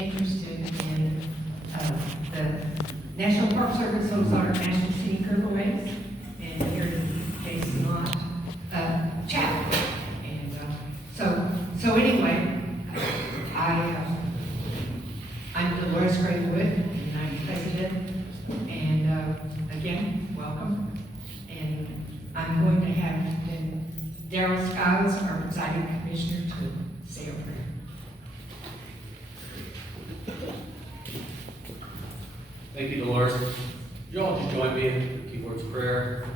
interested in the National Park Service Ozark National Scenic Riverways, and here in Case Lot chapter. And so anyway, I'm Dolores Graywood, and I'm president. And again, welcome. And I'm going to have Daryl Skiles, our presiding commissioner, to say a prayer. Thank you, Dolores. Would you all just join me in a few words of prayer?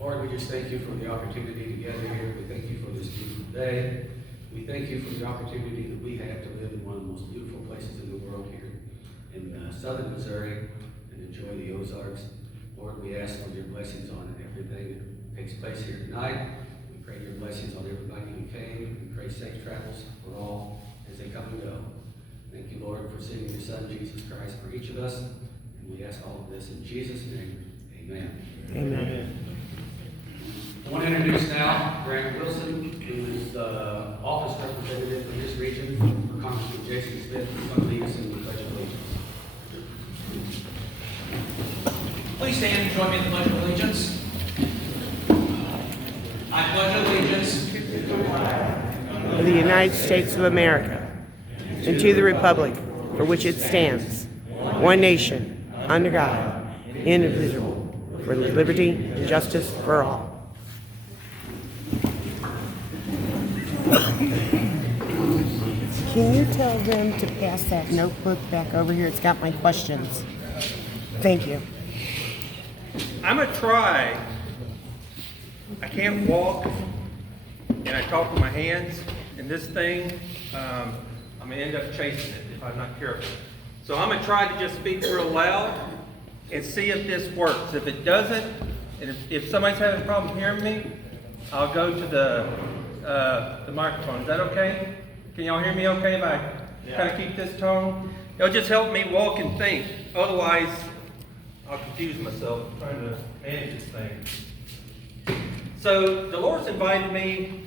Lord, we just thank you for the opportunity to gather here. We thank you for this beautiful day. We thank you for the opportunity that we have to live in one of the most beautiful places in the world here in southern Missouri and enjoy the Ozarks. Lord, we ask for your blessings on everything that takes place here tonight. We pray your blessings on everybody who came. We pray safe travels for all as they come and go. Thank you, Lord, for sending your Son, Jesus Christ, for each of us. And we ask all of this in Jesus' name. Amen. Amen. I want to introduce now Grant Wilson, who is the office representative for this region for Congressman Jason Smith, who's going to lead us in the Pledge of Allegiance. Please stand and join me in the Pledge of Allegiance. I pledge allegiance of the United States of America, and to the republic for which it stands, one nation, under God, indivisible, for liberty and justice for all. Can you tell them to pass that notebook back over here? It's got my questions. Thank you. I'm going to try. I can't walk, and I talk with my hands, and this thing, I'm going to end up chasing it if I'm not careful. So I'm going to try to just speak real loud and see if this works. If it doesn't, and if somebody's having a problem hearing me, I'll go to the microphone. Is that okay? Can y'all hear me okay if I kind of keep this tone? It'll just help me walk and think. Otherwise, I'll confuse myself trying to manage this thing. So Dolores invited me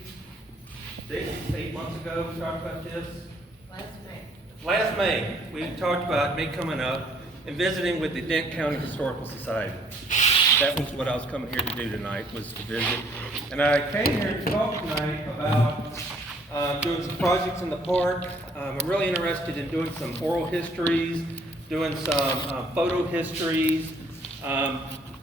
8 months ago. We talked about this. Last May, we talked about me coming up and visiting with the Dent County Historical Society. That was what I was coming here to do tonight, was to visit. And I came here to talk tonight about doing some projects in the park. I'm really interested in doing some oral histories, doing some photo histories.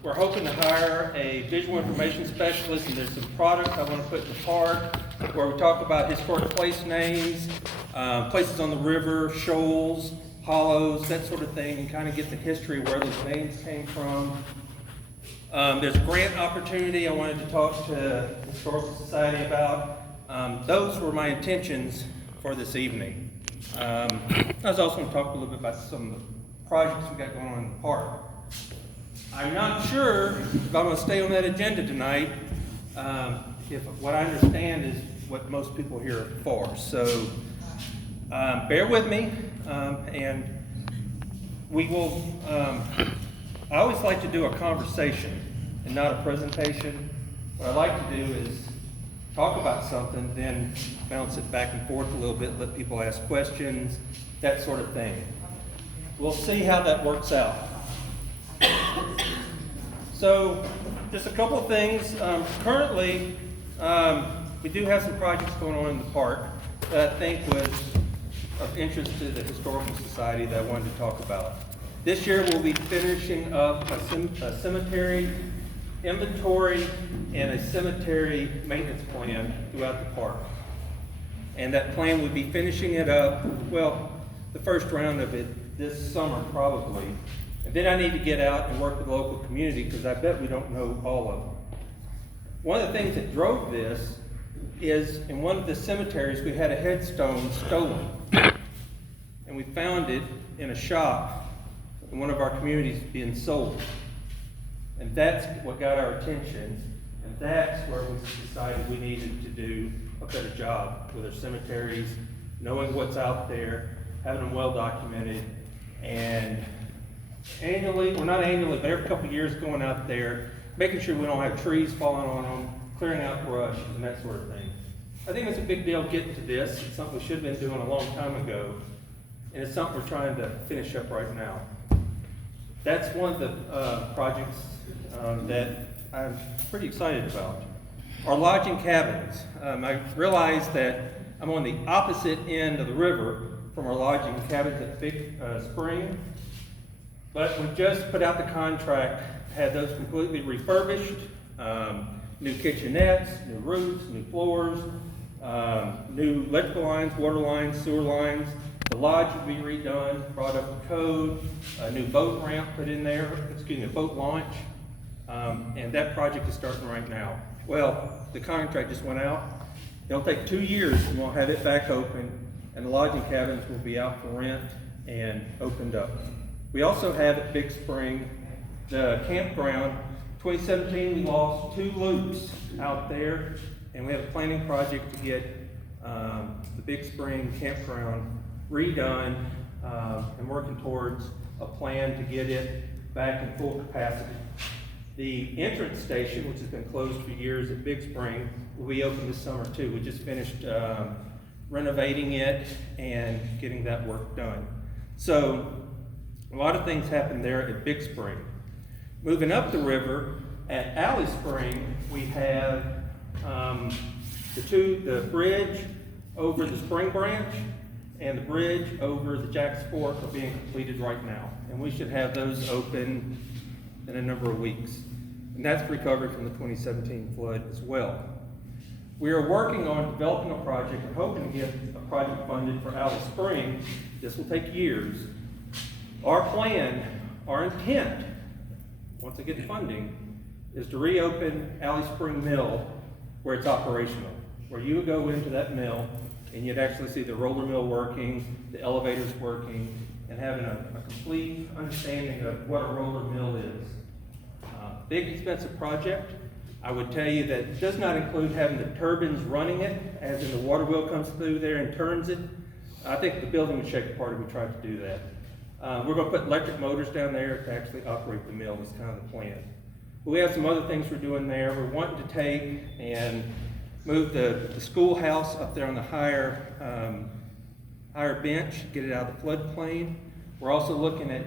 We're hoping to hire a visual information specialist, and there's some products I want to put in the park where we talk about historic place names, places on the river, shoals, hollows, that sort of thing, and kind of get the history of where those names came from. There's a grant opportunity I wanted to talk to the Historical Society about. Those were my intentions for this evening. I was also going to talk a little bit about some of the projects we got going on in the park. I'm not sure if I'm going to stay on that agenda tonight, if what I understand is what most people here are for. So bear with me, and we will, I always like to do a conversation and not a presentation. What I like to do is talk about something, then bounce it back and forth a little bit, let people ask questions, that sort of thing. We'll see how that works out. So, just a couple of things. Currently, we do have some projects going on in the park that I think was of interest to the Historical Society that I wanted to talk about. This year we'll be finishing up a cemetery inventory and a cemetery maintenance plan throughout the park. And that plan would be finishing it up, well, the first round of it this summer probably. And then I need to get out and work with the local community because I bet we don't know all of them. One of the things that drove this is in one of the cemeteries we had a headstone stolen. And we found it in a shop in one of our communities being sold. And that's what got our attention. And that's where we decided we needed to do a better job with our cemeteries, knowing what's out there, having them well documented, and annually, well not annually, but every couple of years going out there, making sure we don't have trees falling on them, clearing out brush, and that sort of thing. I think it's a big deal getting to this. It's something we should have been doing a long time ago. and it's something we're trying to finish up right now. That's one of the projects that I'm pretty excited about. Our lodging cabins. I realize that I'm on the opposite end of the river from our lodging cabins at Big Spring, but we just put out the contract, had those completely refurbished, new kitchenettes, new roofs, new floors, new electrical lines, water lines, sewer lines. The lodge will be redone, brought up to code, a new boat ramp put in there, a boat launch, and that project is starting right now. Well, the contract just went out. It'll take 2 years and we'll have it back open, and the lodging cabins will be out for rent and opened up. We also have at Big Spring, the campground. 2017, we lost 2 loops out there, and we have a planning project to get the Big Spring campground redone and working towards a plan to get it back in full capacity. The entrance station, which has been closed for years at Big Spring, will be open this summer too. We just finished renovating it and getting that work done. So a lot of things happened there at Big Spring. Moving up the river at Alley Spring, we have the bridge over the Spring Branch and the bridge over the Jacks Fork are being completed right now. And we should have those open in a number of weeks. And that's recovered from the 2017 flood as well. We are working on developing a project and hoping to get a project funded for Alley Spring. This will take years. Our plan, our intent, once I get funding, is to reopen Alley Spring Mill where it's operational, where you would go into that mill and you'd actually see the roller mill working, the elevators working, and having a complete understanding of what a roller mill is. Big expensive project. I would tell you that it does not include having the turbines running it, as in the water wheel comes through there and turns it. I think the building would shake apart if we tried to do that. We're going to put electric motors down there to actually operate the mill. That's kind of the plan. But we have some other things we're doing there. We're wanting to take and move the schoolhouse up there on the higher bench, get it out of the floodplain. We're also looking at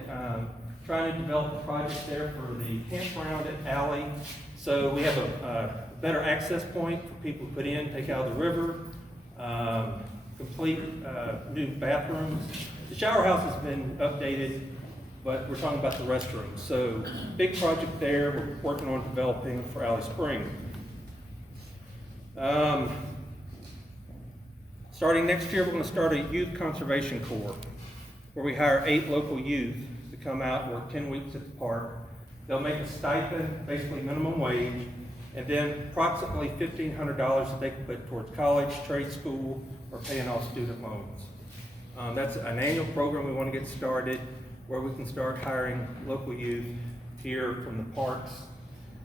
trying to develop a project there for the campground at Alley. So we have a better access point for people to put in, take out of the river, complete new bathrooms. The shower house has been updated, but we're talking about the restrooms. So big project there we're working on developing for Alley Spring. Starting next year, we're going to start a youth conservation corps where we hire 8 local youth to come out and work 10 weeks at the park. They'll make a stipend, basically minimum wage, and then approximately $1,500 that they can put towards college, trade school, or paying off student loans. That's an annual program we want to get started where we can start hiring local youth here from the parks.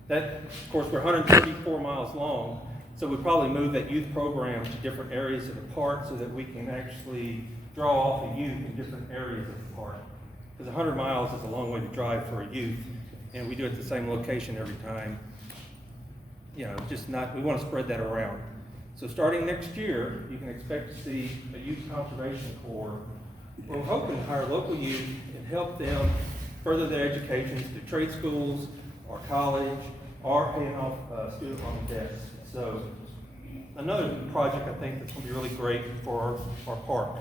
That, of course, we're 134 miles long, so we'd probably move that youth program to different areas of the park so that we can actually draw off the youth in different areas of the park. Because 100 miles is a long way to drive for a youth, and we do it at the same location every time. You know, just not, we want to spread that around. So starting next year, you can expect to see a youth conservation corps. We're hoping to hire local youth and help them further their educations to trade schools or college or paying off student loan debts. So another project I think that's going to be really great for our park.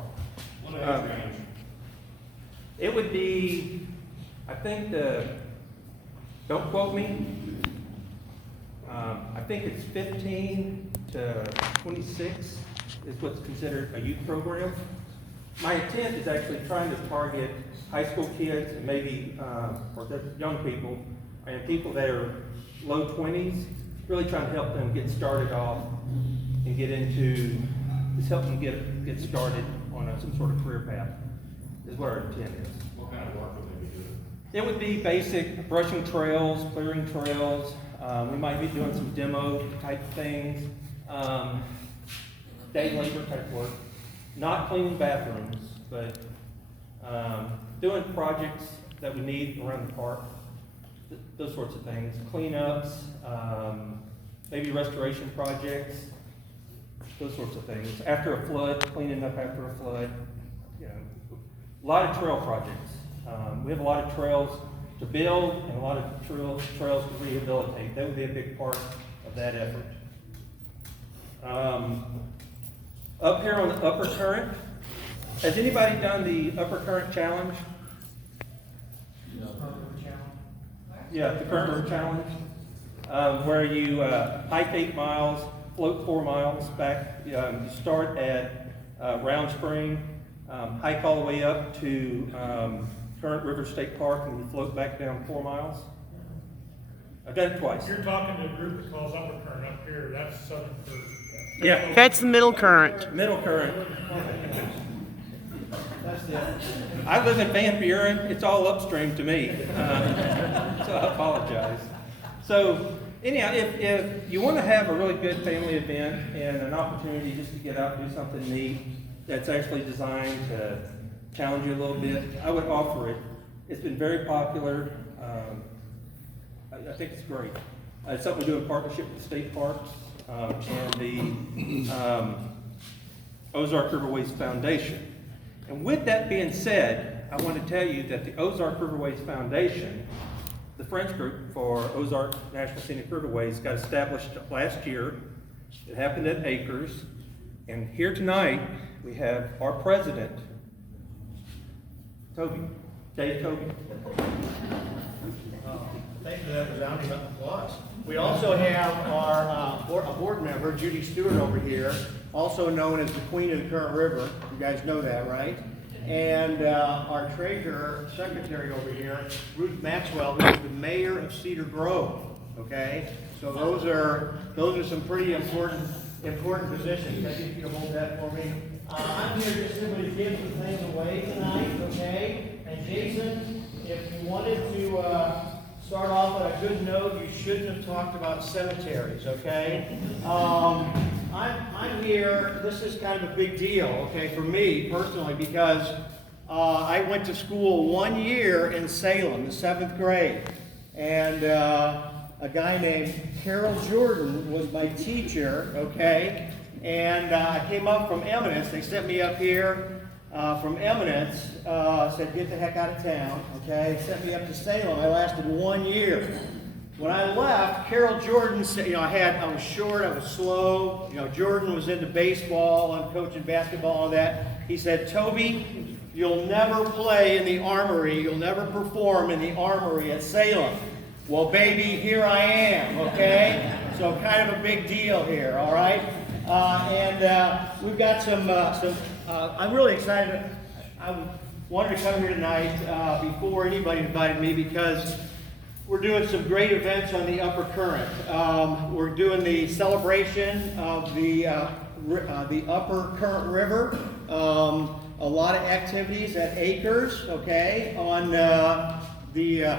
It would be, I think don't quote me, I think it's 15 to 26 is what's considered a youth program. My intent is actually trying to target high school kids and maybe, or young people, and people that are low 20s, really trying to help them get started off and get into, just help them get started on some sort of career path, is what our intent is. What kind of work would they be doing? It would be basic brushing trails, clearing trails. We might be doing some demo type things, day labor type work. Not cleaning bathrooms, but doing projects that we need around the park. Those sorts of things. Cleanups, maybe restoration projects, those sorts of things. After a flood, cleaning up after a flood. You know, a lot of trail projects. We have a lot of trails to build and a lot of trails to rehabilitate. That would be a big part of that effort. Up here on the Upper Current, has anybody done the Upper Current Challenge? Yeah, the Current Challenge, where you hike 8 miles, float 4 miles back. You start at Round Spring, hike all the way up to Current River State Park, and you float back down 4 miles. I've done it twice. You're talking to a group that calls Upper Current up here, that's Southern Current. Yeah, That's the middle current. Middle Current. I live in Van Buren. It's all upstream to me, so I apologize. So anyhow, if you want to have a really good family event and an opportunity just to get out and do something neat that's actually designed to challenge you a little bit, I would offer it. It's been very popular. I think it's great. It's something we do in partnership with the state parks and the Ozark Riverways Foundation. And with that being said, I want to tell you that the Ozark Riverways Foundation, the Friends Group for Ozark National Scenic Riverways, got established last year. It happened at Acres. And here tonight, we have our president, Dave Toby. Thank you for that resounding applause. We also have our board member, Judy Stewart, over here, also known as the Queen of the Current River. You guys know that, right? And our treasurer, secretary over here, Ruth Maxwell, who is the mayor of Cedar Grove. Okay, so those are some pretty important positions. I need you to hold that for me. I'm here just simply to give some things away tonight. Okay, and Jason, if you wanted to start off on a good note, you shouldn't have talked about cemeteries, okay? I'm here, this is kind of a big deal, okay, for me personally, because I went to school 1 year in Salem, the 7th grade, and a guy named Carol Jordan was my teacher, okay? And I came up from Eminence, they sent me up here from Eminence, said get the heck out of town, okay? Sent me up to Salem. I lasted 1 year. When I left, Carol Jordan said, I was short, I was slow. Jordan was into baseball, I'm coaching basketball, all that. He said, Toby, you'll never play in the Armory, you'll never perform in the Armory at Salem. Well, baby, here I am, okay? So kind of a big deal here, all right? And we've got some I'm really excited. I wanted to come here tonight before anybody invited me because we're doing some great events on the Upper Current. We're doing the celebration of the Upper Current River. A lot of activities at Acres, okay, on the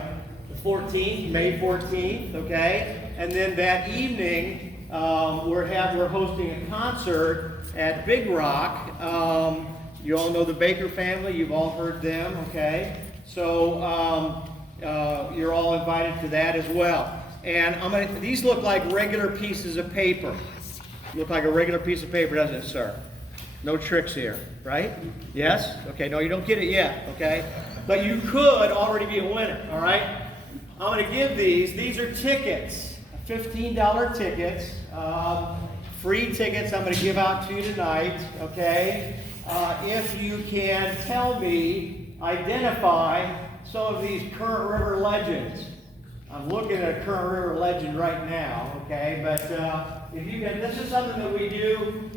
14th, May 14th, okay, and then that evening we're hosting a concert at Big Rock. You all know the Baker family. You've all heard them, okay? So you're all invited to that as well. And these look like regular pieces of paper. Look like a regular piece of paper, doesn't it, sir? No tricks here, right? Yes? Okay, no, you don't get it yet, okay? But you could already be a winner, all right? I'm going to give these are tickets, $15 tickets. Free tickets I'm going to give out to you tonight, okay? If you can identify some of these Current River legends. I'm looking at a Current River legend right now, okay? But if you can, this is something that we do.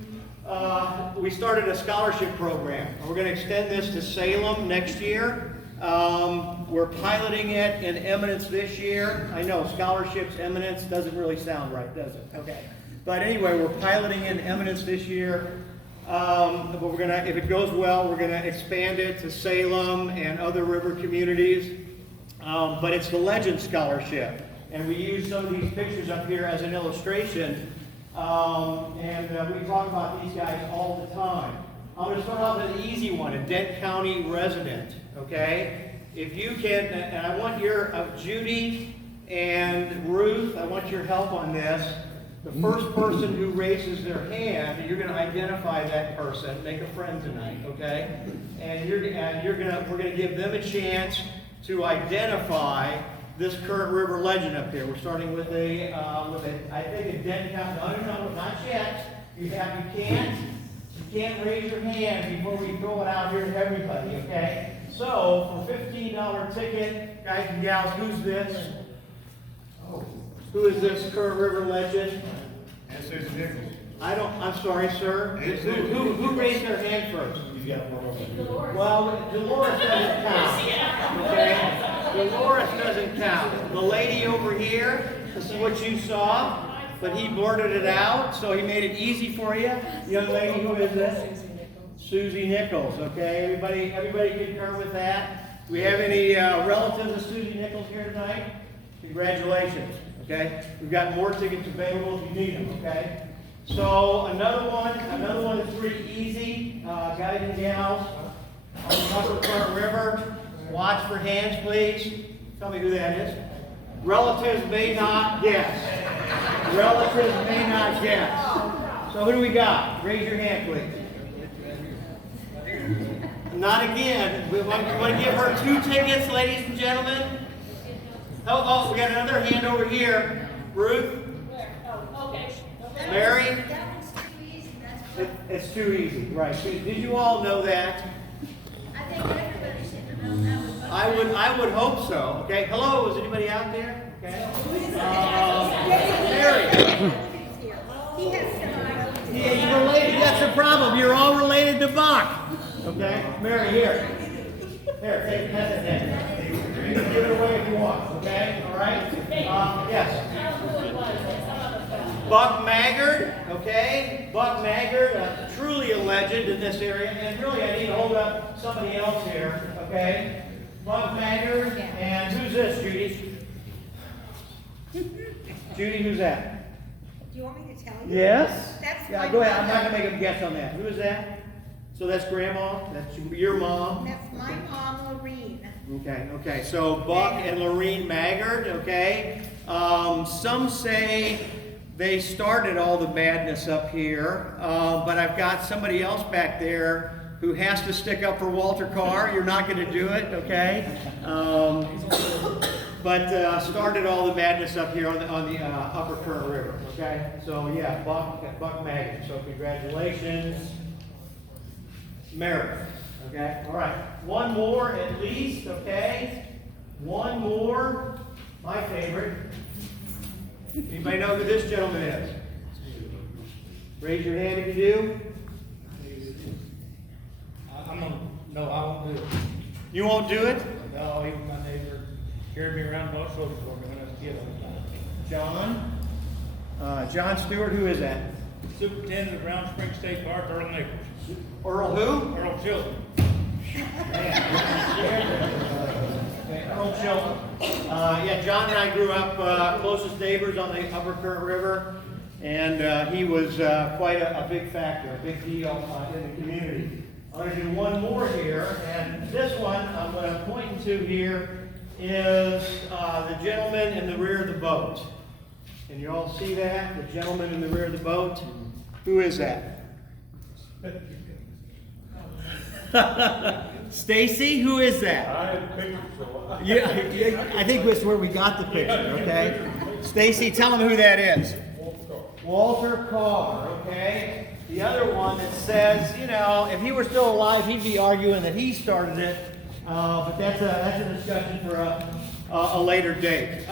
We started a scholarship program. We're going to extend this to Salem next year. We're piloting it in Eminence this year. I know, scholarships, Eminence, doesn't really sound right, does it? Okay. But anyway, we're piloting in Eminence this year. But we're gonna, if it goes well, we're gonna expand it to Salem and other river communities. But it's the Legend Scholarship. And we use some of these pictures up here as an illustration. And we talk about these guys all the time. I'm going to start off with an easy one, a Dent County resident, okay? If you can, and I want your, Judy and Ruth, I want your help on this. The first person who raises their hand, you're going to identify that person, make a friend tonight, okay? And we're going to give them a chance to identify this current river legend up here. We're starting with I think a dead count. No, not yet. You can't raise your hand before we throw it out here to everybody, okay? So, for $15 ticket, guys and gals, who's this? Who is this current river legend? And Susan Nichols. I'm sorry, sir. Who raised their hand first? Well, Dolores doesn't count. Okay? Dolores doesn't count. The lady over here, this is what you saw, but he blurted it out, so he made it easy for you. Young lady, who is this? Susie Nichols. Okay, everybody concur with that? Do we have any relatives of Susie Nichols here tonight? Congratulations. Okay, we've got more tickets available if you need them. Okay. So another one that's pretty easy, guys and gals, on the Upper Current River. Watch for hands, please. Tell me who that is. Relatives may not guess. Relatives may not guess. So who do we got? Raise your hand, please. Not again. We want to give her 2 tickets, ladies and gentlemen. Oh, we got another hand over here. Ruth? Mary? It's too easy, right. Did you all know that? I think everybody should know that. I would hope so. Okay. Hello, is anybody out there? Okay. Mary. He has some. Yeah, you're related. That's the problem. You're all related to Buck. Okay. Mary, here. Here, take that. You can give it away if you want. Okay. All right. Yes. Buck Maggard, okay? Buck Maggard, truly a legend in this area. And really, I need to hold up somebody else here, okay? Buck Maggard, and who's this, Judy? Judy, who's that? Do you want me to tell you? Yes? That's Yeah, my go ahead. I'm mother. not going to make a guess on that. Who is that? So that's Grandma? That's your mom? That's my mom, Lorene. Okay. So Buck and Lorene Maggard, okay? Some say they started all the madness up here, but I've got somebody else back there who has to stick up for Walter Carr. You're not going to do it, okay? But started all the madness up here on the Upper Current River, okay? So yeah, Buck Maggard. So congratulations, Mary. Okay, all right. One more at least, okay? One more. My favorite. Anybody know who this gentleman is? Raise your hand if you do. No, I won't do it. You won't do it? No, even my neighbor carried me around the block shoulder for me when I was a kid all the time. John? John Stewart, who is that? Superintendent of Round Spring State Park, Earl Nichols. Earl who? Earl Chilton. Earl Chilton. Yeah, John and I grew up closest neighbors on the Upper Current River, and he was quite a big factor, a big deal in the community. I'm going to do one more here, and this one, what I'm pointing to here is the gentleman in the rear of the boat. Can you all see that? The gentleman in the rear of the boat? Who is that? Stacy, who is that? I had a picture, so Yeah, I think that's where we got the picture, okay? Stacy, tell them who that is. Walter Carr, okay? The other one that says, you know, if he were still alive, he'd be arguing that he started it, but that's a discussion for a later date.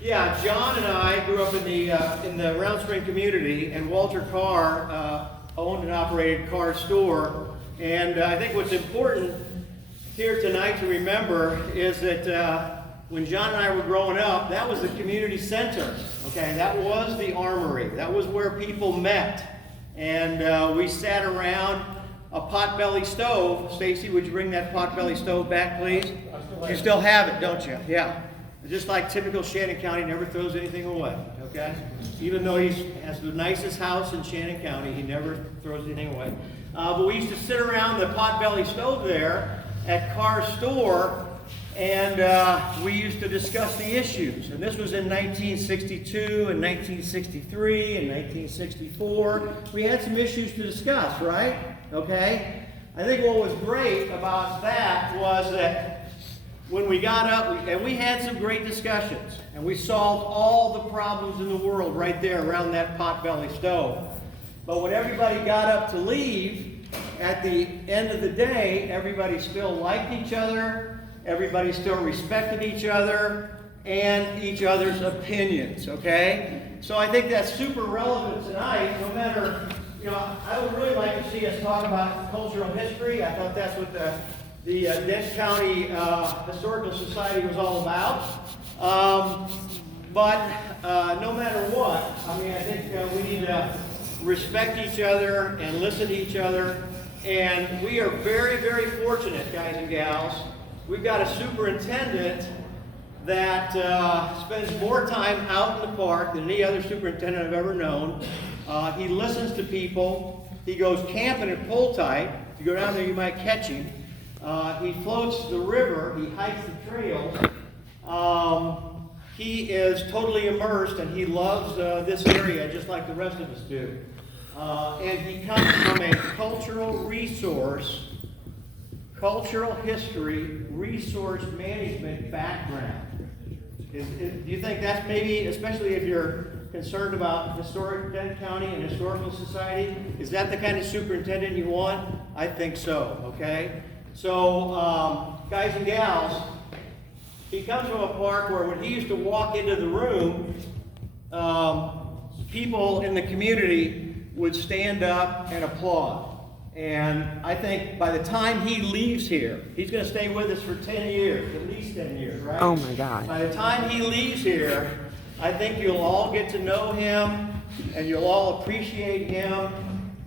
Yeah, John and I grew up in the Round Spring community, and Walter Carr owned and operated Carr Store. And I think what's important here tonight to remember is that when John and I were growing up, that was the community center. Okay, that was the armory. That was where people met, and we sat around a potbelly stove. Stacy, would you bring that potbelly stove back, please? You still have it, don't you? Yeah. Just like typical Shannon County, never throws anything away, okay? Even though he has the nicest house in Shannon County, he never throws anything away. But we used to sit around the potbelly stove there at Carr's store, and we used to discuss the issues. And this was in 1962 and 1963 and 1964. We had some issues to discuss, right? Okay? I think what was great about that was that when we got up, and we had some great discussions, and we solved all the problems in the world right there around that potbelly stove. But when everybody got up to leave, at the end of the day, everybody still liked each other, everybody still respected each other, and each other's opinions, okay? So I think that's super relevant tonight, no matter, I would really like to see us talk about cultural history. I thought that's what the Dent County Historical Society was all about. But no matter what, I think we need to respect each other and listen to each other. And we are very, very fortunate, guys and gals. We've got a superintendent that spends more time out in the park than any other superintendent I've ever known. He listens to people. He goes camping at Pull Tight. If you go down there, you might catch him. He floats the river. He hikes the trails. He is totally immersed, and he loves this area just like the rest of us do. And he comes from a cultural history, resource management background. Do you think that's maybe, especially if you're concerned about historic Dent County and Historical Society, is that the kind of superintendent you want? I think so, okay? So, guys and gals, he comes from a park where when he used to walk into the room, people in the community would stand up and applaud. And I think by the time he leaves here, he's going to stay with us for 10 years, at least 10 years, right? Oh my God. By the time he leaves here, I think you'll all get to know him, and you'll all appreciate him,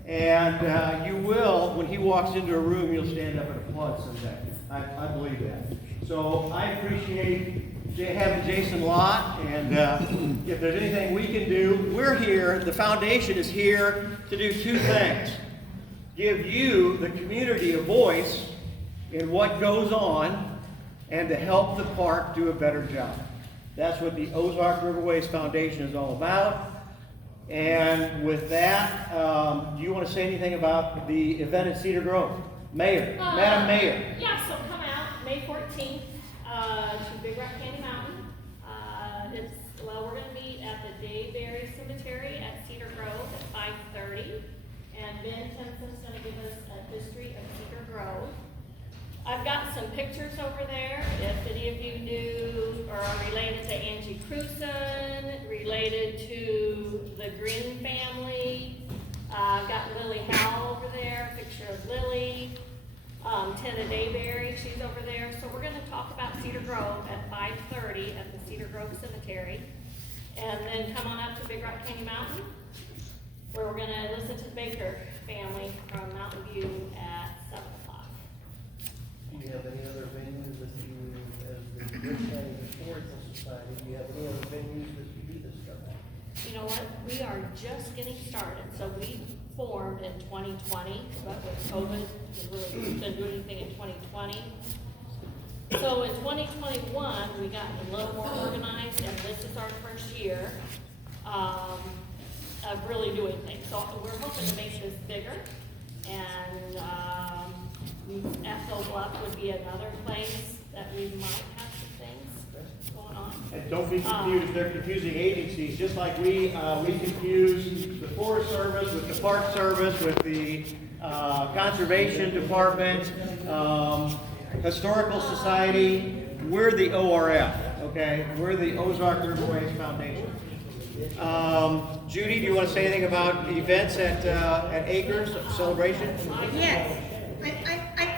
and you will, when he walks into a room, you'll stand up and applaud someday. I believe that. So I appreciate having Jason Lott, and if there's anything we can do, we're here. The foundation is here to do two things. Give you, the community, a voice in what goes on, and to help the park do a better job. That's what the Ozark Riverways Foundation is all about. And with that, do you want to say anything about the event at Cedar Grove? Mayor, Madam Mayor. Yeah, so come out May 14th to Big Rock Candy Mountain. We're going to meet at the Dayberry Cemetery at Cedar Grove at 5:30. And Ben Timpson's going to give us a history of Cedar Grove. I've got some pictures over there. If any of you knew or are related to Angie Cruson, related to the Grin family, I've got Lily Howell over there, a picture of Lily. Tina Dayberry, she's over there. So we're going to talk about Cedar Grove at 5:30 at the Cedar Grove Cemetery. And then come on up to Big Rock Candy Mountain, where we're going to listen to the Baker family from Mountain View at 7 o'clock. Do you have any other venues that you, as the Rich County Historical Society, do you have any other venues that you do this stuff at? You know what? We are just getting started. So we formed in 2020, but with COVID, we really couldn't do anything in 2020. So in 2021, we got a little more organized, and this is our first year of really doing things. So we're hoping to make this bigger, and Ethel Bluff would be another place that we might have some things going on. And don't be confused, they're confusing agencies, just like we confuse the Forest Service with the Park Service, with the Conservation Department, Historical Society. We're the ORF, okay? We're the Ozark Riverways Foundation. Judy, do you want to say anything about events at Acres, celebration? Yes.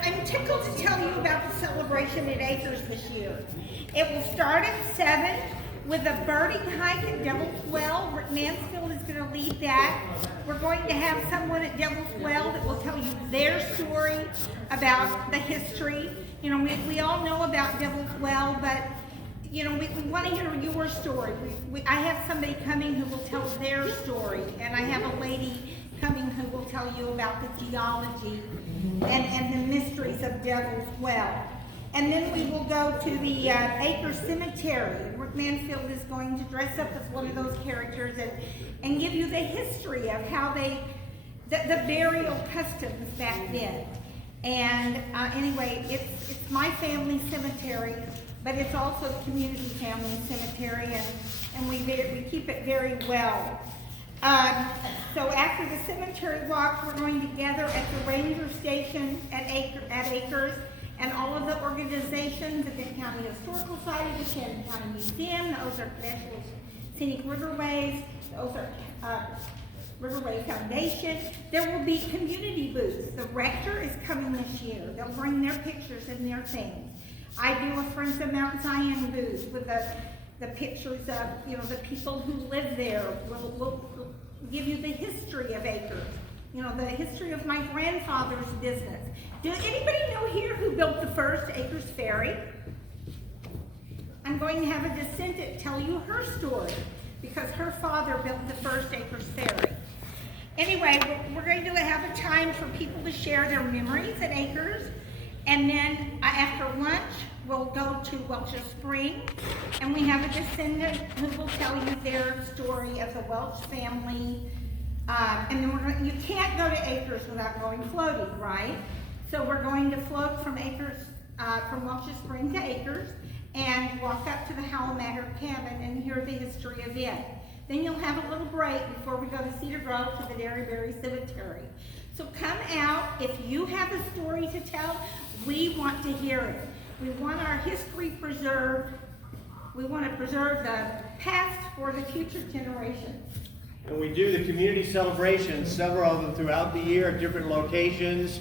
I'm tickled to tell you about the celebration at Acres this year. It will start at 7 with a birding hike at Devil's Well. Rick Mansfield is going to lead that. We're going to have someone at Devil's Well that will tell you their story about the history. You know, we all know about Devil's Well, but you know, we want to hear your story. I have somebody coming who will tell their story, and I have a lady coming who will tell you about the geology and the mysteries of Devil's Well. And then we will go to the Acres Cemetery. Rick Mansfield is going to dress up as one of those characters and give you the history of how the burial customs back then. And anyway, it's my family cemetery, but it's also the community family cemetery, and we keep it very well. So after the cemetery walk, we're going to gather at the ranger station at Acres, and all of the organizations, the Benton County Historical Society, the Shannon County Museum, the Ozark National Scenic Riverways, the Ozark Riverway Foundation. There will be community booths. The rector is coming this year. They'll bring their pictures and their things. I do a Friends of Mount Zion booth with the pictures of, the people who live there. We'll give you the history of Acres. The history of my grandfather's business. Does anybody know here who built the first Acres Ferry? I'm going to have a descendant tell you her story because her father built the first Acres Ferry. Anyway, we're going to have a time for people to share their memories at Acres, and then after lunch, we'll go to Welch's Spring, and we have a descendant who will tell you their story of the Welch family. And then you can't go to Acres without going floating, right? So we're going to float from Acres, from Welch's Spring to Acres, and walk up to the Howlamatter cabin and hear the history of it. Then you'll have a little break before we go to Cedar Grove to the Derryberry Cemetery. So come out. If you have a story to tell, we want to hear it. We want our history preserved. We want to preserve the past for the future generations. And we do the community celebrations, several of them throughout the year at different locations,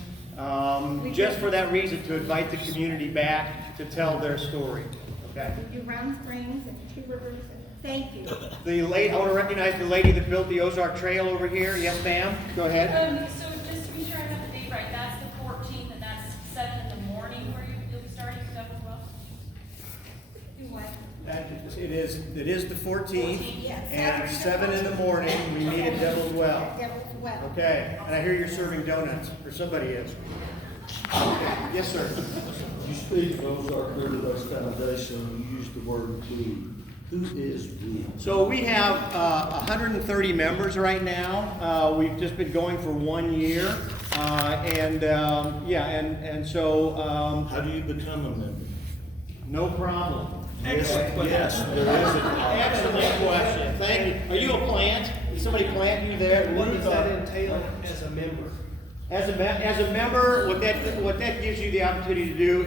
just for that reason, to invite the community back to tell their story. Okay. We do Round Springs and Two Rivers. Thank you. I want to recognize the lady that built the Ozark Trail over here. Yes, ma'am. Go ahead. So just to be sure I have the date right, that's the 14th, and that's 7 in the morning where you'll be starting stuff as well? Do what? It is the 14th, yes. and 7 in the morning, we meet at Devil's Well. Devil's Well. Okay, and I hear you're serving donuts, or somebody is. Okay. Yes, sir. You speak of Ozark Riverways Foundation, you use the word we. Who is we? So we have 130 members right now. We've just been going for 1 year, and so. How do you become a member? No problem. Yes, there is a Excellent question. Thank you. Are you a plant? Is somebody planting you there? What does that entail as a member? As a member, what that gives you the opportunity to do,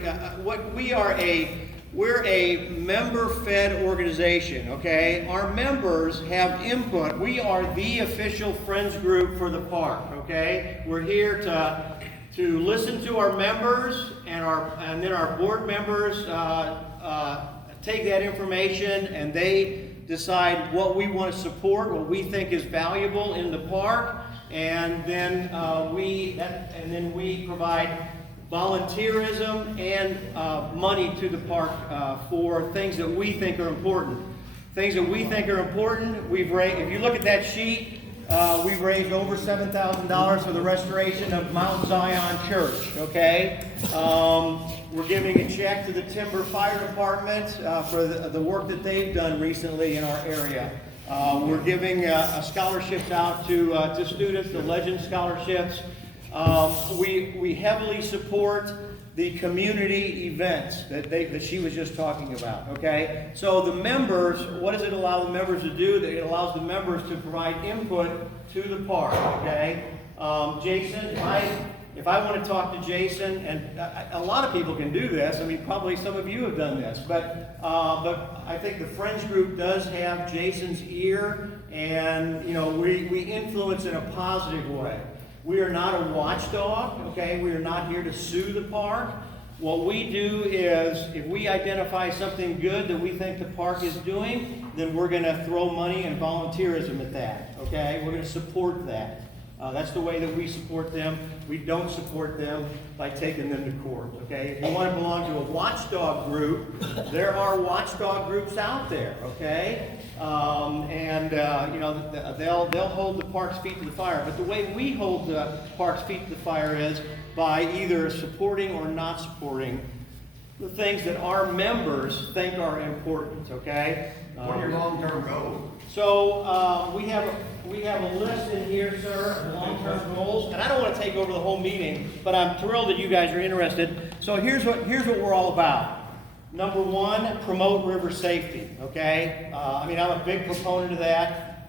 we're a member-fed organization, okay? Our members have input. We are the official friends group for the park, okay? We're here to listen to our members, and then our board members take that information and they decide what we want to support, what we think is valuable in the park, and then we provide volunteerism and money to the park for things that we think are important. Things that we think are important, we've raised, if you look at that sheet, we've raised over $7,000 for the restoration of Mount Zion Church, okay? We're giving a check to the Timber Fire Department for the work that they've done recently in our area. We're giving scholarships out to students, the Legend Scholarships. We heavily support the community events that she was just talking about, okay? So the members, what does it allow the members to do? It allows the members to provide input to the park, okay? Jason, if I want to talk to Jason, and a lot of people can do this, I mean, probably some of you have done this, but I think the Friends Group does have Jason's ear, and, we influence in a positive way. We are not a watchdog, okay? We are not here to sue the park. What we do is, if we identify something good that we think the park is doing, then we're going to throw money and volunteerism at that, okay? We're going to support that. That's the way that we support them. We don't support them by taking them to court, okay? If you want to belong to a watchdog group, there are watchdog groups out there, okay? They'll hold the park's feet to the fire. But the way we hold the park's feet to the fire is by either supporting or not supporting the things that our members think are important, okay? What are your long-term goals? So, we have a list in here, sir, of long-term goals, and I don't want to take over the whole meeting, but I'm thrilled that you guys are interested. So here's what we're all about. Number one, promote river safety, okay? I'm a big proponent of that.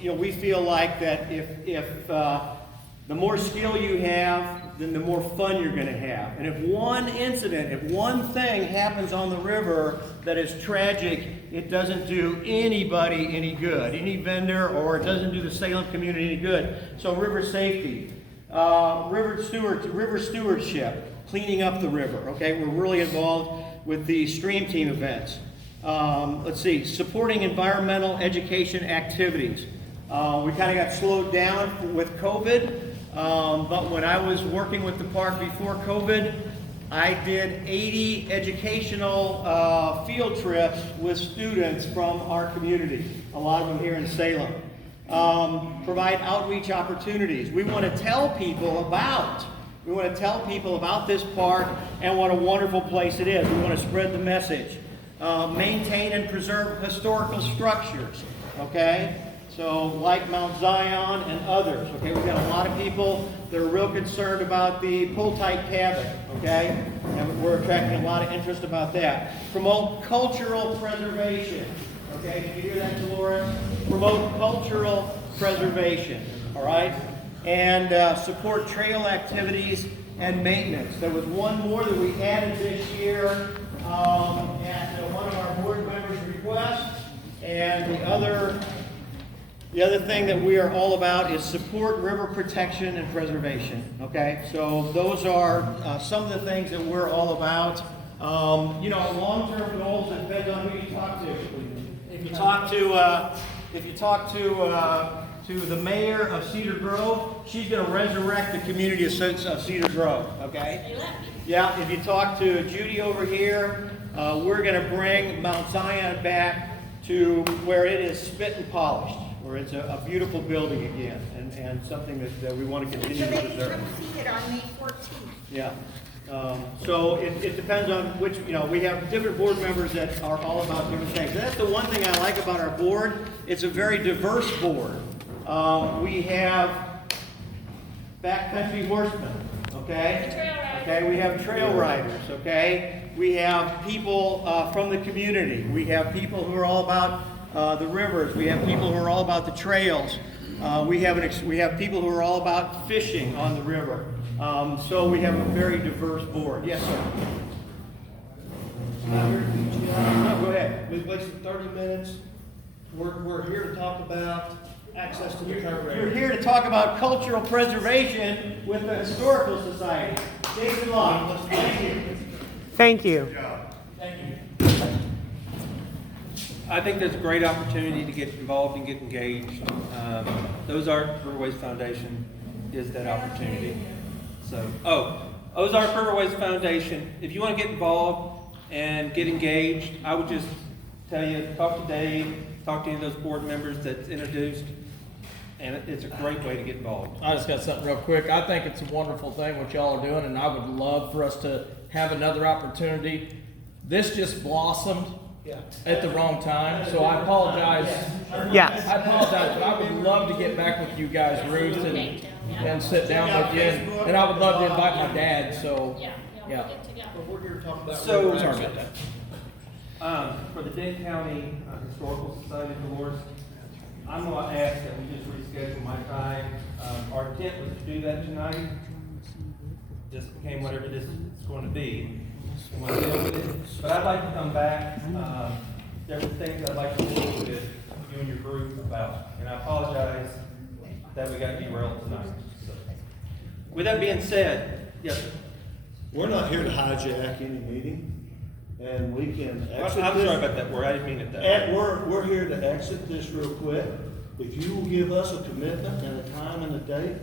We feel like that if the more skill you have, then the more fun you're going to have. And if one incident, if one thing happens on the river that is tragic, it doesn't do anybody any good, any vendor, or it doesn't do the Salem community any good. So river safety, river stewardship, cleaning up the river, okay? We're really involved with the stream team events. Let's see, supporting environmental education activities. We kind of got slowed down with COVID. But when I was working with the park before COVID, I did 80 educational field trips with students from our community, a lot of them here in Salem. Provide outreach opportunities. We want to tell people about this park and what a wonderful place it is. We want to spread the message. Maintain and preserve historical structures, okay? So like Mount Zion and others, okay? We've got a lot of people that are real concerned about the pull-tight cabin, okay? And we're attracting a lot of interest about that. Promote cultural preservation, okay? Did you hear that, Dolores? Promote cultural preservation, all right? And support trail activities and maintenance. There was one more that we added this year at one of our board members' requests, and the other thing that we are all about is support river protection and preservation, okay? So those are some of the things that we're all about. Long-term goals depend on who you talk to. If you talk to the mayor of Cedar Grove, she's going to resurrect the community of Cedar Grove, okay? Yeah, if you talk to Judy over here, we're going to bring Mount Zion back to where it is spit and polished, where it's a beautiful building again, and something that we want to continue So to they can preserve. come see it on May 14th. Yeah. So it depends on which, we have different board members that are all about different things. That's the one thing I like about our board. It's a very diverse board. We have backcountry horsemen, okay? Okay, we have trail riders, okay? We have people from the community. We have people who are all about the rivers. We have people who are all about the trails. We have people who are all about fishing on the river. So we have a very diverse board. Yes, sir. No, go ahead. We've wasted 30 minutes. We're here to talk about access to the current You're here to talk about cultural preservation with the Historical Society. Jason Long, thank you. Thank you. Thank you. I think there's a great opportunity to get involved and get engaged. Ozark Riverways Foundation is that opportunity. So, Ozark Riverways Foundation, if you want to get involved and get engaged, I would just tell you, talk to Dave, talk to any of those board members that's introduced, and it's a great way to get involved. I just got something real quick. I think it's a wonderful thing what y'all are doing, and I would love for us to have another opportunity. This just blossomed at the wrong time, so I apologize. Yes. I apologize, but I would love to get back with you guys, Ruth, and sit down with you, and I would love to invite my dad, so, Yeah. yeah. Get together. But we're here to talk about. So, Sorry about that. For the Dane County Historical Society, Dolores, I'm going to ask that we just reschedule my time. Our intent was to do that tonight. Just became whatever this is going to be. But I'd like to come back. There were things I'd like to talk with you and your group about, and I apologize that we got derailed tonight. So, with that being said, yes, sir. We're not here to hijack any meeting, and we can I'm exit sorry this. about that word. I didn't mean it that way. And we're here to exit this real quick. If you will give us a commitment and a time and a date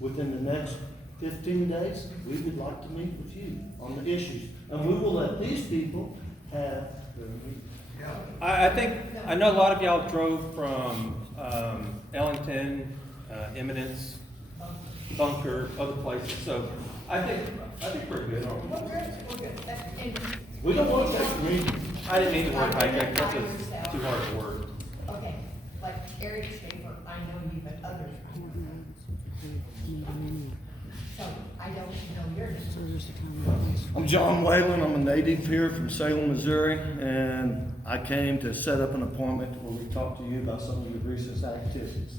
within the next 15 days, we would like to meet with you on the issues. And we will let these people have their meeting. I know a lot of y'all drove from Ellington, Eminence, Bunker, other places, so I think we're good. We don't want to take the meeting. I didn't mean the word hijack, that's just too hard a word. Okay, like Eric Schaefer, I know you, but others I don't know. So I don't know your name. I'm John Whalen. I'm a native here from Salem, Missouri, and I came to set up an appointment where we talk to you about some of your recent activities.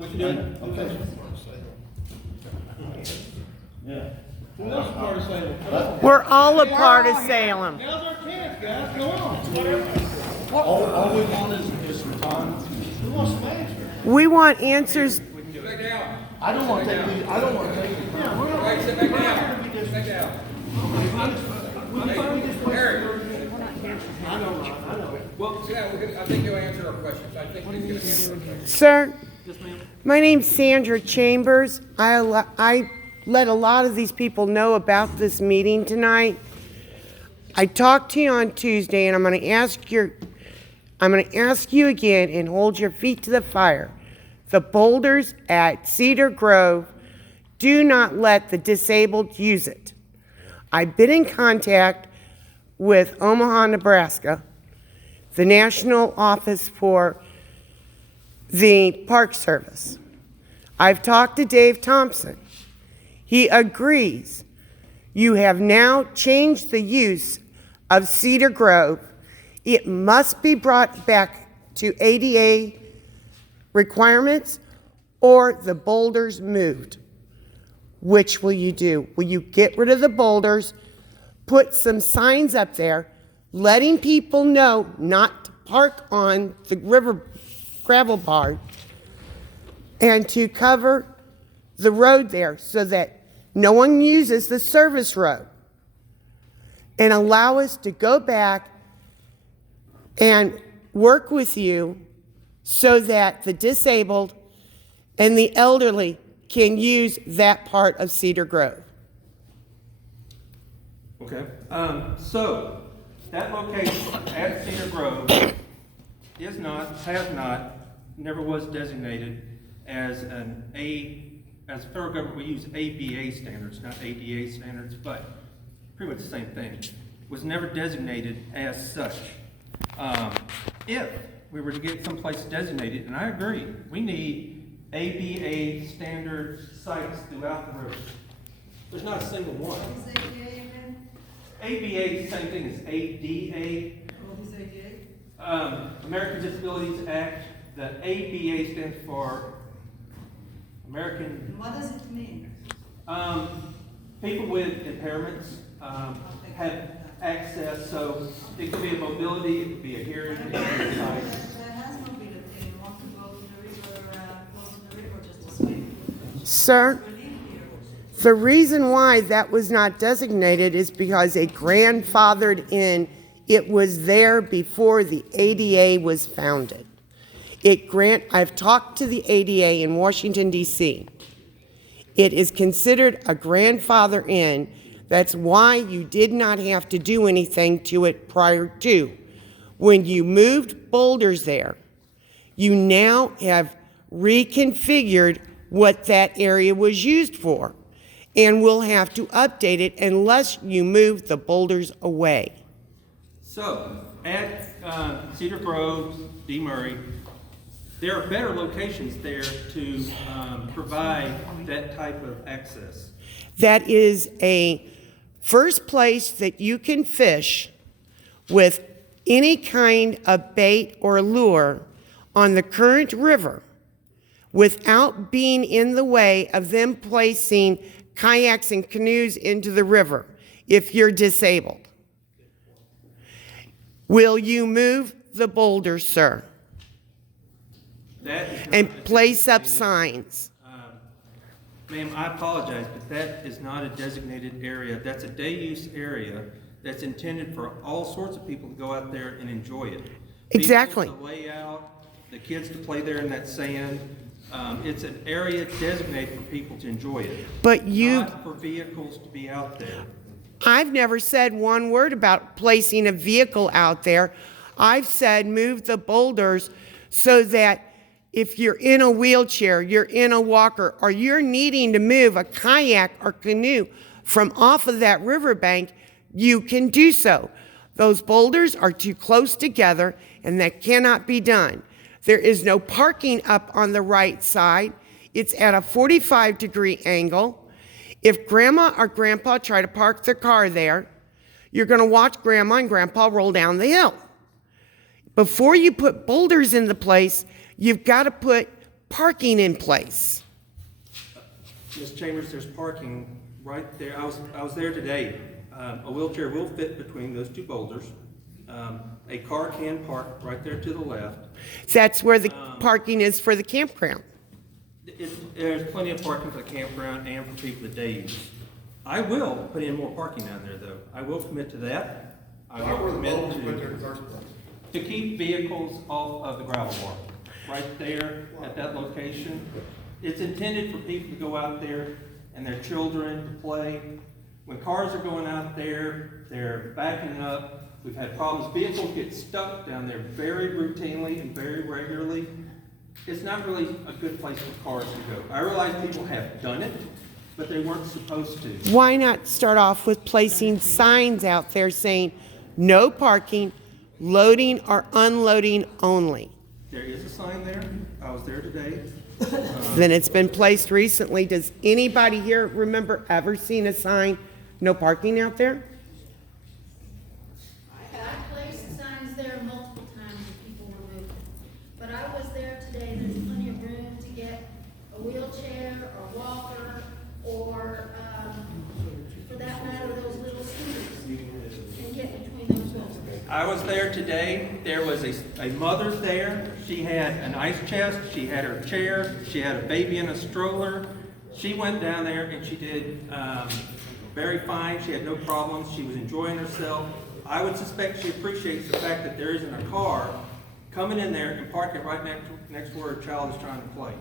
We can do it. Okay. Yeah. Who else is part of Salem? Come on. We're all a part of Salem. Now's our chance, guys, go on. All we want is some time. Who wants some answers? We want answers. Sit back down. I don't want to take these, I don't want to take these. All right, sit back down. Sit back down. Eric. I know. Well, yeah, I think you'll answer our questions. I think he's going to answer our questions. Sir, my name's Sandra Chambers. I let a lot of these people know about this meeting tonight. I talked to you on Tuesday, and I'm going to ask you again and hold your feet to the fire. The boulders at Cedar Grove, do not let the disabled use it. I've been in contact with Omaha, Nebraska, the National Office for the Park Service. I've talked to Dave Thompson. He agrees. You have now changed the use of Cedar Grove. It must be brought back to ADA requirements or the boulders moved. Which will you do? Will you get rid of the boulders, put some signs up there, letting people know not to park on the river gravel part, and to cover the road there so that no one uses the service road, and allow us to go back and work with you so that the disabled and the elderly can use that part of Cedar Grove. Okay, so that location at Cedar Grove is not, has not, never was designated as as federal government, we use ABA standards, not ADA standards, but pretty much the same thing. Was never designated as such. If we were to get someplace designated, and I agree, we need ABA standard sites throughout the river. There's not a single one. ABA is the same thing as ADA. American Disabilities Act. The ABA stands for American. What does it mean? People with impairments have access, so it could be a mobility, it could be a hearing, it could be a sight. There has mobility. You want to go to the river, close to the river just to swim. Sir, the reason why that was not designated is because it grandfathered in. It was there before the ADA was founded. I've talked to the ADA in Washington, D.C. It is considered a grandfather in. That's why you did not have to do anything to it prior to. When you moved boulders there, you now have reconfigured what that area was used for, and will have to update it unless you move the boulders away. So, at Cedar Grove, D. Murray, there are better locations there to provide that type of access. That is a first place that you can fish with any kind of bait or lure on the current river without being in the way of them placing kayaks and canoes into the river if you're disabled. Will you move the boulders, sir? And place up signs? Ma'am, I apologize, but that is not a designated area. That's a day-use area that's intended for all sorts of people to go out there and enjoy it. Exactly. People to lay out, the kids to play there in that sand. It's an area designated for people to enjoy it. But not for vehicles to be out there. I've never said one word about placing a vehicle out there. I've said move the boulders so that if you're in a wheelchair, you're in a walker, or you're needing to move a kayak or canoe from off of that riverbank, you can do so. Those boulders are too close together, and that cannot be done. There is no parking up on the right side. It's at a 45-degree angle. If grandma or grandpa try to park their car there, you're going to watch grandma and grandpa roll down the hill. Before you put boulders into place, you've got to put parking in place. Ms. Chambers, there's parking right there. I was there today. A wheelchair will fit between those two boulders. A car can park right there to the left. That's where the parking is for the campground. There's plenty of parking for the campground and for people that day use. I will put in more parking down there, though. I will commit to that. I will commit to keep vehicles off of the gravel bar, right there at that location. It's intended for people to go out there and their children to play. When cars are going out there, they're backing up. We've had problems. Vehicles get stuck down there very routinely and very regularly. It's not really a good place for cars to go. I realize people have done it, but they weren't supposed to. Why not start off with placing signs out there saying no parking, loading or unloading only? There is a sign there. I was there today. Then it's been placed recently. Does anybody here remember ever seeing a sign, no parking out there? I placed signs there multiple times and people were moving. But I was there today, there's plenty of room to get a wheelchair or walker or, for that matter, those little scooters and get between those walls. I was there today. There was a mother there. She had an ice chest. She had her chair. She had a baby in a stroller. She went down there and she did very fine. She had no problems. She was enjoying herself. I would suspect she appreciates the fact that there isn't a car coming in there and parking right next to where a child is trying to play.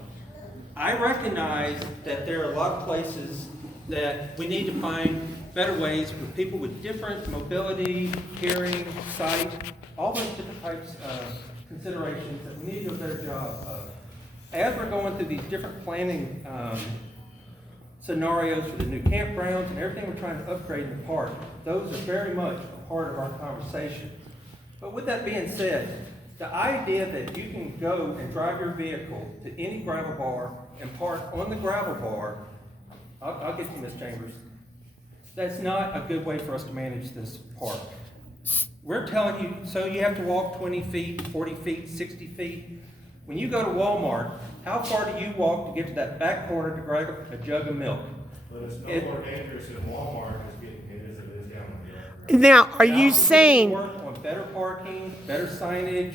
I recognize that there are a lot of places that we need to find better ways for people with different mobility, hearing, sight, all those different types of considerations that we need to do a better job of. As we're going through these different planning scenarios for the new campgrounds and everything we're trying to upgrade in the park, those are very much a part of our conversation. But with that being said, the idea that you can go and drive your vehicle to any gravel bar and park on the gravel bar, I'll get to Ms. Chambers, that's not a good way for us to manage this park. We're telling you, so you have to walk 20 feet, 40 feet, 60 feet. When you go to Walmart, how far do you walk to get to that back corner to grab a jug of milk? But it's no more dangerous in Walmart as it is down there. Now, are you saying... Work on better parking, better signage,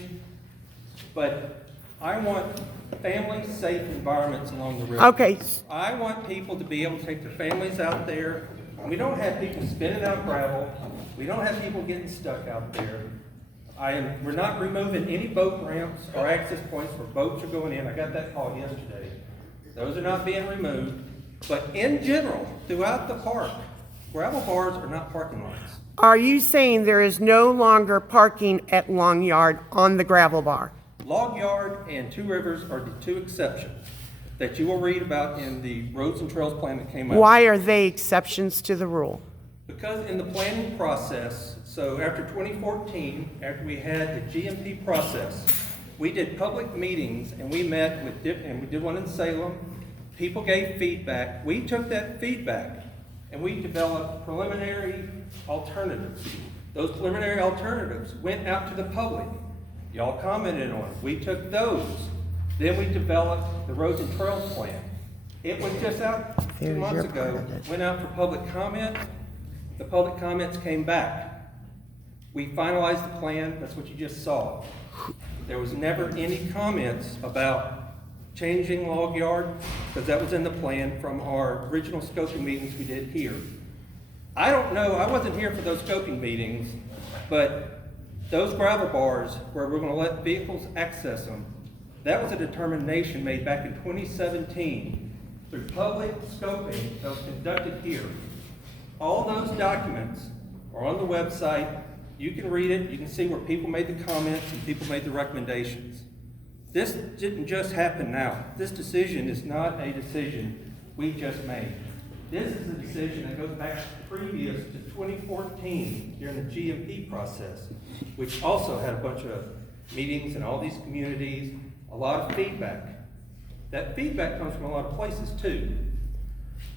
but I want family-safe environments along the river. Okay. I want people to be able to take their families out there. We don't have people spinning out gravel. We don't have people getting stuck out there. We're not removing any boat ramps or access points where boats are going in. I got that call yesterday. Those are not being removed. But in general, throughout the park, gravel bars are not parking lots. Are you saying there is no longer parking at Long Yard on the gravel bar? Log Yard and Two Rivers are the two exceptions that you will read about in the Roads and Trails plan that came out. Why are they exceptions to the rule? Because in the planning process, so after 2014, after we had the GMP process, we did public meetings and we met with, and we did one in Salem. People gave feedback. We took that feedback and we developed preliminary alternatives. Those preliminary alternatives went out to the public. Y'all commented on it. We took those. Then we developed the Roads and Trails plan. It was just out 2 months ago, went out for public comment. The public comments came back. We finalized the plan, that's what you just saw. There was never any comments about changing Log Yard, because that was in the plan from our original scoping meetings we did here. I don't know, I wasn't here for those scoping meetings, but those gravel bars where we're going to let vehicles access them, that was a determination made back in 2017 through public scoping that was conducted here. All those documents are on the website. You can read it. You can see where people made the comments and people made the recommendations. This didn't just happen now. This decision is not a decision we just made. This is a decision that goes back previous to 2014 during the GMP process, which also had a bunch of meetings in all these communities, a lot of feedback. That feedback comes from a lot of places too.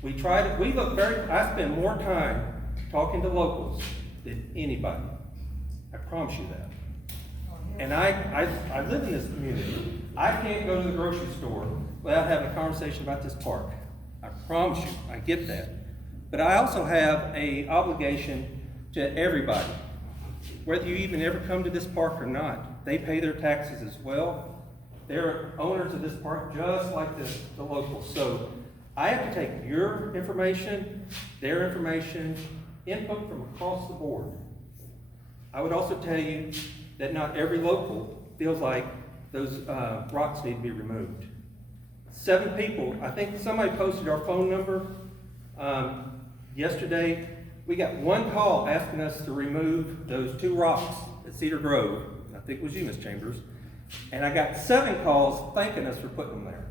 I spend more time talking to locals than anybody. I promise you that. And I live in this community. I can't go to the grocery store without having a conversation about this park. I promise you, I get that. But I also have an obligation to everybody. Whether you even ever come to this park or not, they pay their taxes as well. They're owners of this park just like the locals. So I have to take your information, their information, input from across the board. I would also tell you that not every local feels like those rocks need to be removed. 7 people, I think somebody posted our phone number yesterday. We got 1 call asking us to remove those 2 rocks at Cedar Grove. I think it was you, Ms. Chambers. And I got 7 calls thanking us for putting them there.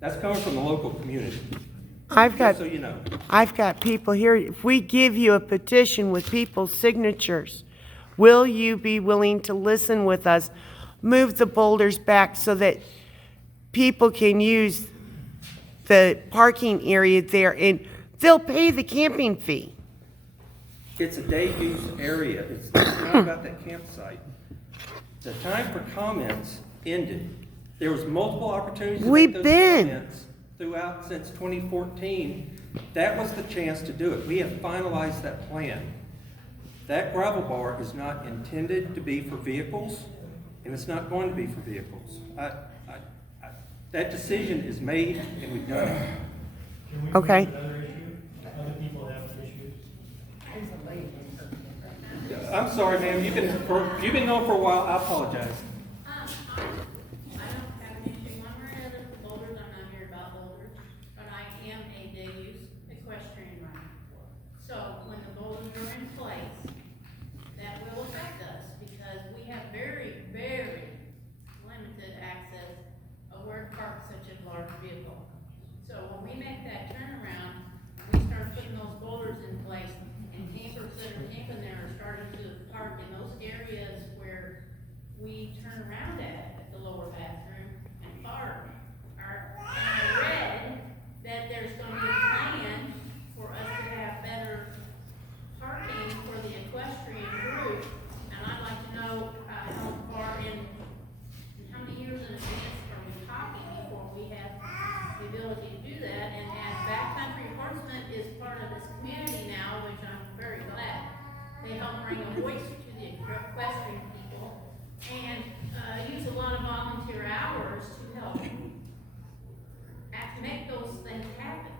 That's coming from the local community. So you know. I've got people here. If we give you a petition with people's signatures, will you be willing to listen with us, move the boulders back so that people can use the parking area there and they'll pay the camping fee? It's a day use area. It's not about that campsite. The time for comments ended. There was multiple opportunities to make those comments throughout since 2014. That was the chance to do it. We have finalized that plan. That gravel bar is not intended to be for vehicles, and it's not going to be for vehicles. That decision is made, and we've done it. Can we Okay. move to another issue? Other people have issues. I'm sorry, ma'am. You've been going for a while. I apologize. I don't have an issue one way or other with boulders. I'm not here about boulders, but I am a day use equestrian rider. So when the boulders are in place, that will affect us because we have very, very limited access of where to park such a large vehicle. So when we make that turnaround, we start putting those boulders in place, and campers that are camping there are starting to park in those areas where we turn around at the lower bathroom and park. And I read that there's gonna be a plan for us to have better parking for the equestrian group, and I'd like to know, how far in how many years in advance are we talking before we have the ability to do that? And as backcountry horsemen is part of this community now, which I'm very glad, they help bring a voice to the equestrian people and use a lot of volunteer hours to help make those things happen.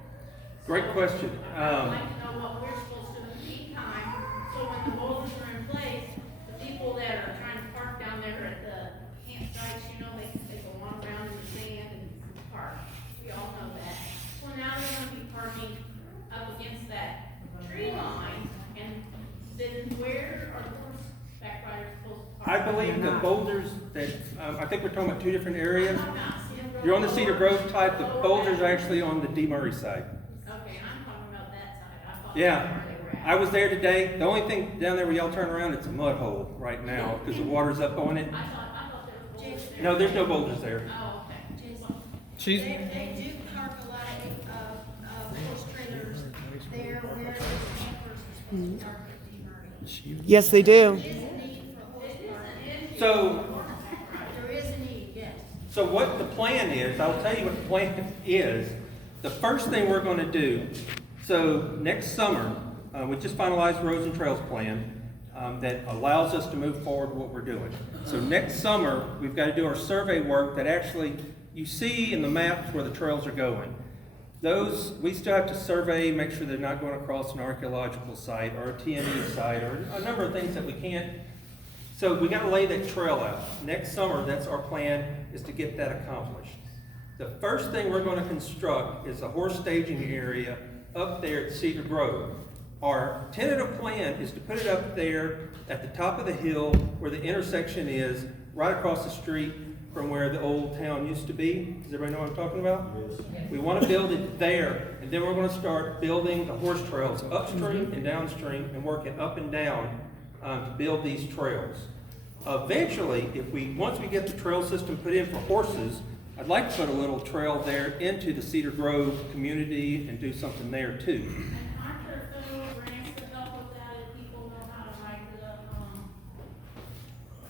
Great question. I'd like to know what we're supposed to do in the meantime, so when the boulders are in place, the people that are trying to park down there at the campsites, you know, they go on around in the sand and park. We all know that. Well, now they're gonna be parking up against that tree line, and then where are the horseback riders supposed to park? I believe the boulders that, I think we're talking about 2 different areas. You're on the Cedar Grove type, the boulders are actually on the D. Murray side. Okay, I'm talking about that side. I thought Yeah, that's where they were at. I was there today. The only thing down there where y'all turn around, it's a mud hole right now because the water's up on it. I thought there was boulders there. No, there's no boulders there. Oh, okay. They do park a lot of horse trailers there where the campers are supposed to park at D. Murray. Yes, they do. There is a need for horse parking. So, There is a need, yes. so what the plan is, I'll tell you what the plan is. The first thing we're going to do, so next summer, we just finalized Roads and Trails plan that allows us to move forward with what we're doing. So next summer, we've got to do our survey work that actually, you see in the maps where the trails are going. Those, we still have to survey, make sure they're not going across an archaeological site or a TNE site or a number of things that we can't. So we got to lay that trail out. Next summer, that's our plan, is to get that accomplished. The first thing we're going to construct is a horse staging area up there at Cedar Grove. Our tentative plan is to put it up there at the top of the hill where the intersection is, right across the street from where the old town used to be. Does everybody know what I'm talking about? We want to build it there, and then we're going to start building the horse trails upstream and downstream and working up and down to build these trails. Eventually, once we get the trail system put in for horses, I'd like to put a little trail there into the Cedar Grove community and do something there too. And aren't there federal grants to help with that if people know how to write the,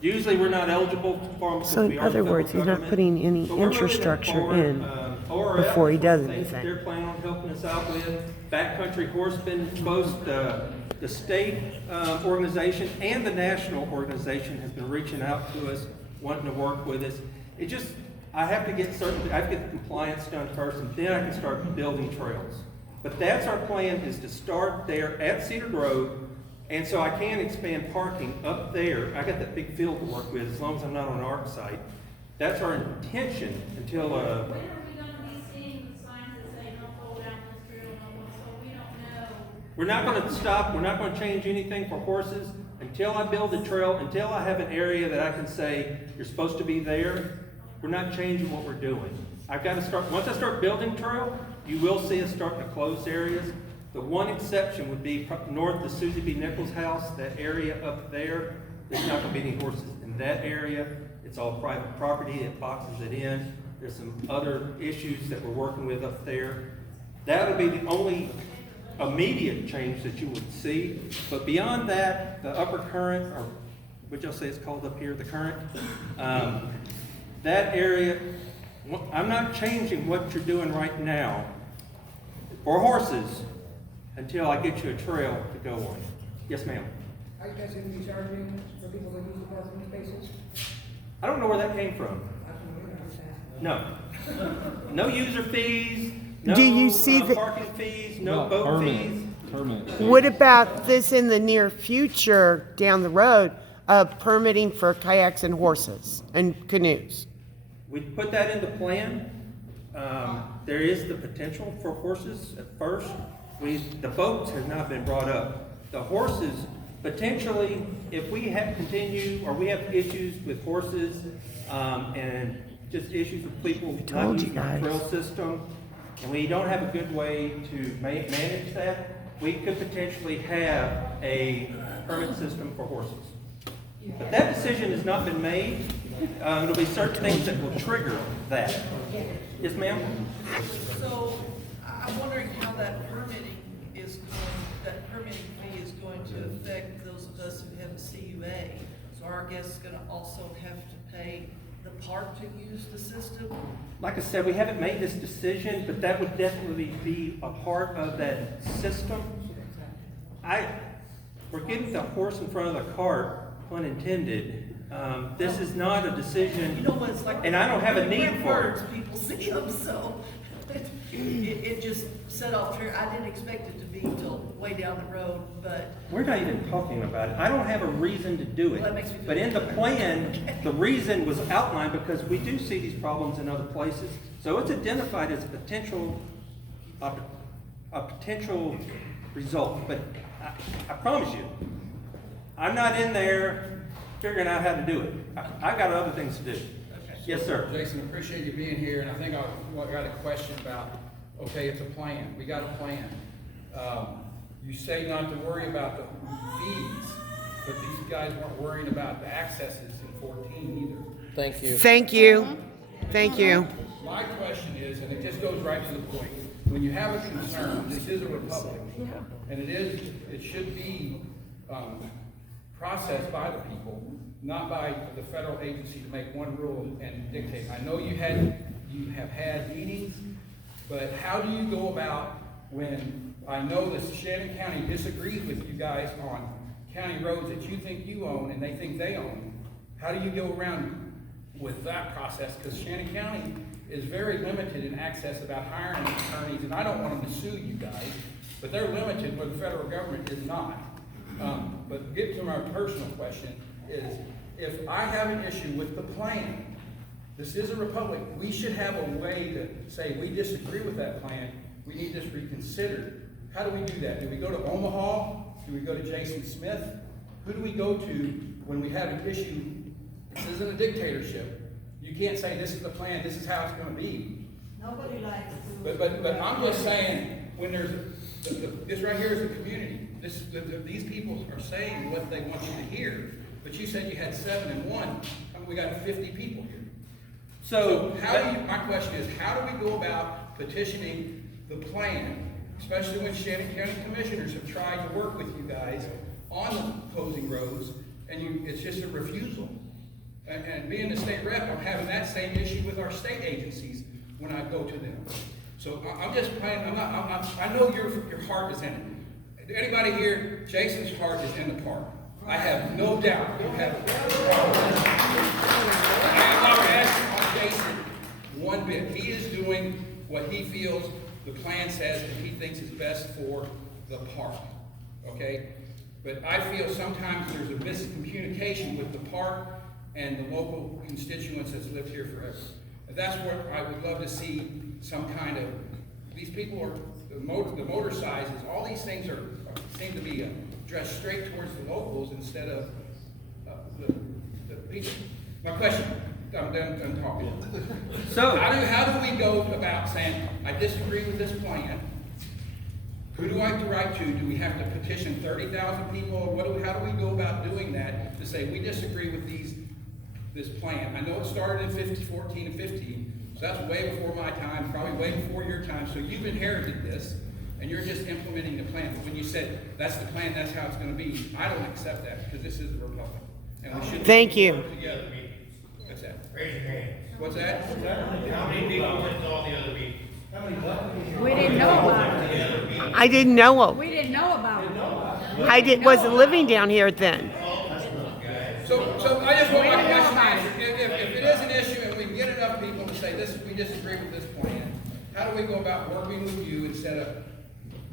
Usually we're not eligible for them because So we in are the other federal words, he's not government. putting any But we're moving that infrastructure forward. in ORF, before he does things that anything. they're planning on helping us out with. Backcountry Horsemen, both the state organization and the national organization has been reaching out to us, wanting to work with us. I have to get the compliance done first, and then I can start building trails. But that's our plan, is to start there at Cedar Grove, and so I can expand parking up there. I got that big field to work with, as long as I'm not on an ARC site. That's our intention until, when are we gonna be seeing the signs that say don't go down this trail no more, so we don't know? we're not gonna stop, we're not gonna change anything for horses until I build a trail, until I have an area that I can say, you're supposed to be there. We're not changing what we're doing. Once I start building trail, you will see us starting to close areas. The one exception would be north of Susie B. Nichols' house, that area up there. There's not gonna be any horses in that area. It's all private property, it boxes it in. There's some other issues that we're working with up there. That'll be the only immediate change that you would see. But beyond that, the upper current, or what y'all say it's called up here, the current, that area, I'm not changing what you're doing right now for horses until I get you a trail to go on. Yes, ma'am. Are you guys going to be charging for people that use the parking spaces? I don't know where that came from. No. No user fees, no Do you see parking fees, no boat fees. What about this in the near future, down the road, of permitting for kayaks and horses and canoes? We put that in the plan. There is the potential for horses at first. The boats have not been brought up. The horses, potentially, if we have we have issues with horses, and just issues with people not using the trail system, and we don't have a good way to manage that, we could potentially have a permit system for horses. But that decision has not been made. There'll be certain things that will trigger that. Yes, ma'am? So, I'm wondering how that permitting fee is going to affect those of us who have a CUA. So our guests gonna also have to pay the park to use the system? Like I said, we haven't made this decision, but that would definitely be a part of that system. We're getting the horse in front of the cart, pun intended. This is not a decision, You know what it's like? and I don't have a need for it. Birds, people see them, so it just set off here. I didn't expect it to be till way down the road, but We're not even talking about it. I don't have a reason to do Well, that makes me it. feel But in the better. plan, the reason was outlined because we do see these problems in other places. So it's identified as a potential result. But I promise you, I'm not in there figuring out how to do it. I got other things to do. Yes, sir. Jason, appreciate you being here, and I think I got a question about, okay, it's a plan, we got a plan. You say not to worry about the fees, but these guys weren't worrying about the accesses in 14 either. Thank you. Thank you. Thank you. My question is, and it just goes right to the point, when you have a concern, this is a republic, and it should be processed by the people, not by the federal agency to make one rule and dictate. I know you have had meetings, but how do you go about when I know that Shannon County disagrees with you guys on county roads that you think you own and they think they own? How do you go around with that process? Because Shannon County is very limited in access about hiring attorneys, and I don't want them to sue you guys, but they're limited where the federal government is not. But get to my personal question is, if I have an issue with the plan, this is a republic, we should have a way to say we disagree with that plan, we need this reconsidered. How do we do that? Do we go to Omaha? Do we go to Jason Smith? Who do we go to when we have an issue? This isn't a dictatorship. You can't say this is the plan, this is how it's gonna be. Nobody likes to. But I'm just saying, when there's, this right here is a community. These people are saying what they want you to hear. But you said you had 7 and 1, and we got 50 people here. So my question is, how do we go about petitioning the plan, especially when Shannon County Commissioners have tried to work with you guys on the opposing roads, and it's just a refusal? And being the state rep, I'm having that same issue with our state agencies when I go to them. So I'm just playing, I know your heart is in it. Anybody here, Jason's heart is in the park. I have no doubt you have it. I am not asking on Jason one bit. He is doing what he feels the plan says and he thinks is best for the park. Okay? But I feel sometimes there's a miscommunication with the park and the local constituents that's lived here forever. And that's what I would love to see, some kind of, these people are, the motor sizes, all these things seem to be addressed straight towards the locals instead of the people. My question, I'm done talking. So how do we go about saying, I disagree with this plan? Who do I have to write to? Do we have to petition 30,000 people? How do we go about doing that to say we disagree with this plan? I know it started in 14 and 15, so that's way before my time, probably way before your time. So you've inherited this, and you're just implementing the plan. But when you said that's the plan, that's how it's going to be, I don't accept that because this is the Republic, and we should. Thank you. Work together meetings. What's that? Raise your hand. What's that? How many people went to all the other meetings? We didn't know about it. I didn't know of. We didn't know about it. Wasn't living down here then. So I just want my question answered. If it is an issue and we can get enough people to say this, we disagree with this plan, how do we go about working with you instead of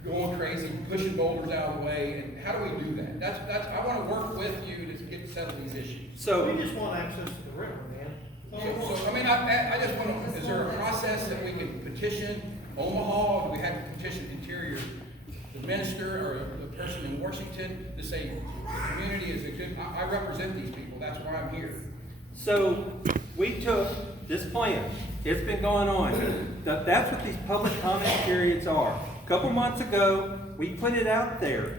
going crazy, pushing boulders out of the way, and how do we do that? That's I want to work with you to settle these issues. So we just want access to the river, man. So I mean, I just want to, is there a process that we can petition Omaha? Do we have to petition Interior, the minister or the person in Washington to say the community is a good, I represent these people, that's why I'm here. So we took this plan, it's been going on. That's what these public comment periods are. A couple months ago, we put it out there.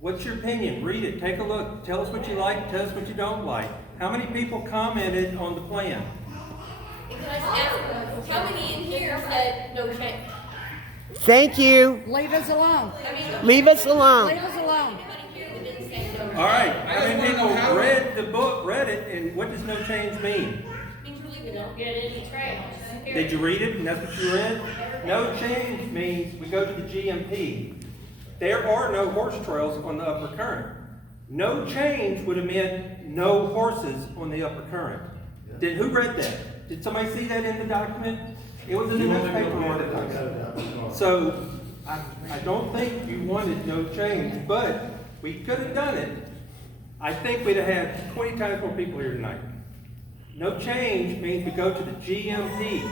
What's your opinion? Read it, take a look, tell us what you like, tell us what you don't like. How many people commented on the plan? Can I just ask, how many in here said no change? Thank you. Leave us alone. Leave us alone. Leave us alone. All right, how many people read the book, read it, and what does no change mean? Means really we don't get any trails. Did you read it and that's what you read? No change means we go to the GMP. There are no horse trails on the upper current. No change would have meant no horses on the upper current. Who read that? Did somebody see that in the document? It was in the newspaper article. So I don't think you wanted no change, but we could have done it. I think we'd have had 20 times more people here tonight. No change means we go to the GMP.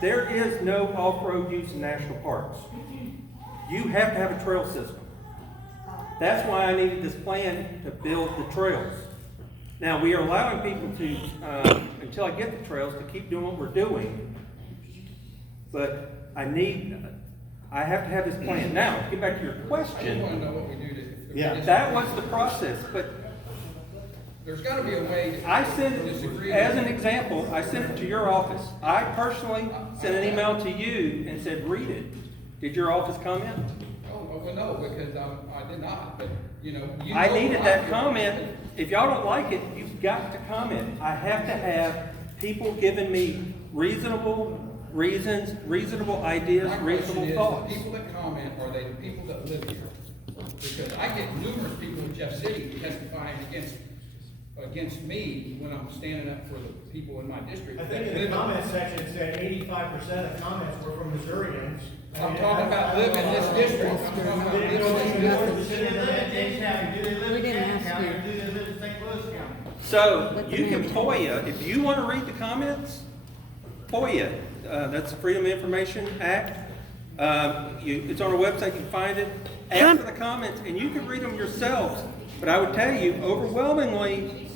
There is no off-road use in national parks. You have to have a trail system. That's why I needed this plan to build the trails. Now, we are allowing people to, until I get the trails, to keep doing what we're doing. But I have to have this plan. Now, to get back to your question. I just want to know what we do to. Yeah, that was the process, but there's got to be a way to I sent, disagree. as an example, I sent it to your office. I personally sent an email to you and said, read it. Did your office comment? Oh, well, no, because I did not, but, I needed that comment. If y'all don't like it, you've got to comment. I have to have people giving me reasonable reasons, reasonable ideas, reasonable thoughts. The people that comment, are they the people that live here? Because I get numerous people in Jeff City testifying against me when I'm standing up for the people in my district. I think in the comment section it said 85% of comments were from Missourians. I'm talking about living in this district. I'm talking about living in this district. We didn't ask you. So you can FOIA, if you want to read the comments, FOIA, that's the Freedom of Information Act. It's on our website, you can find it. Ask for the comments and you can read them yourselves. But I would tell you, overwhelmingly,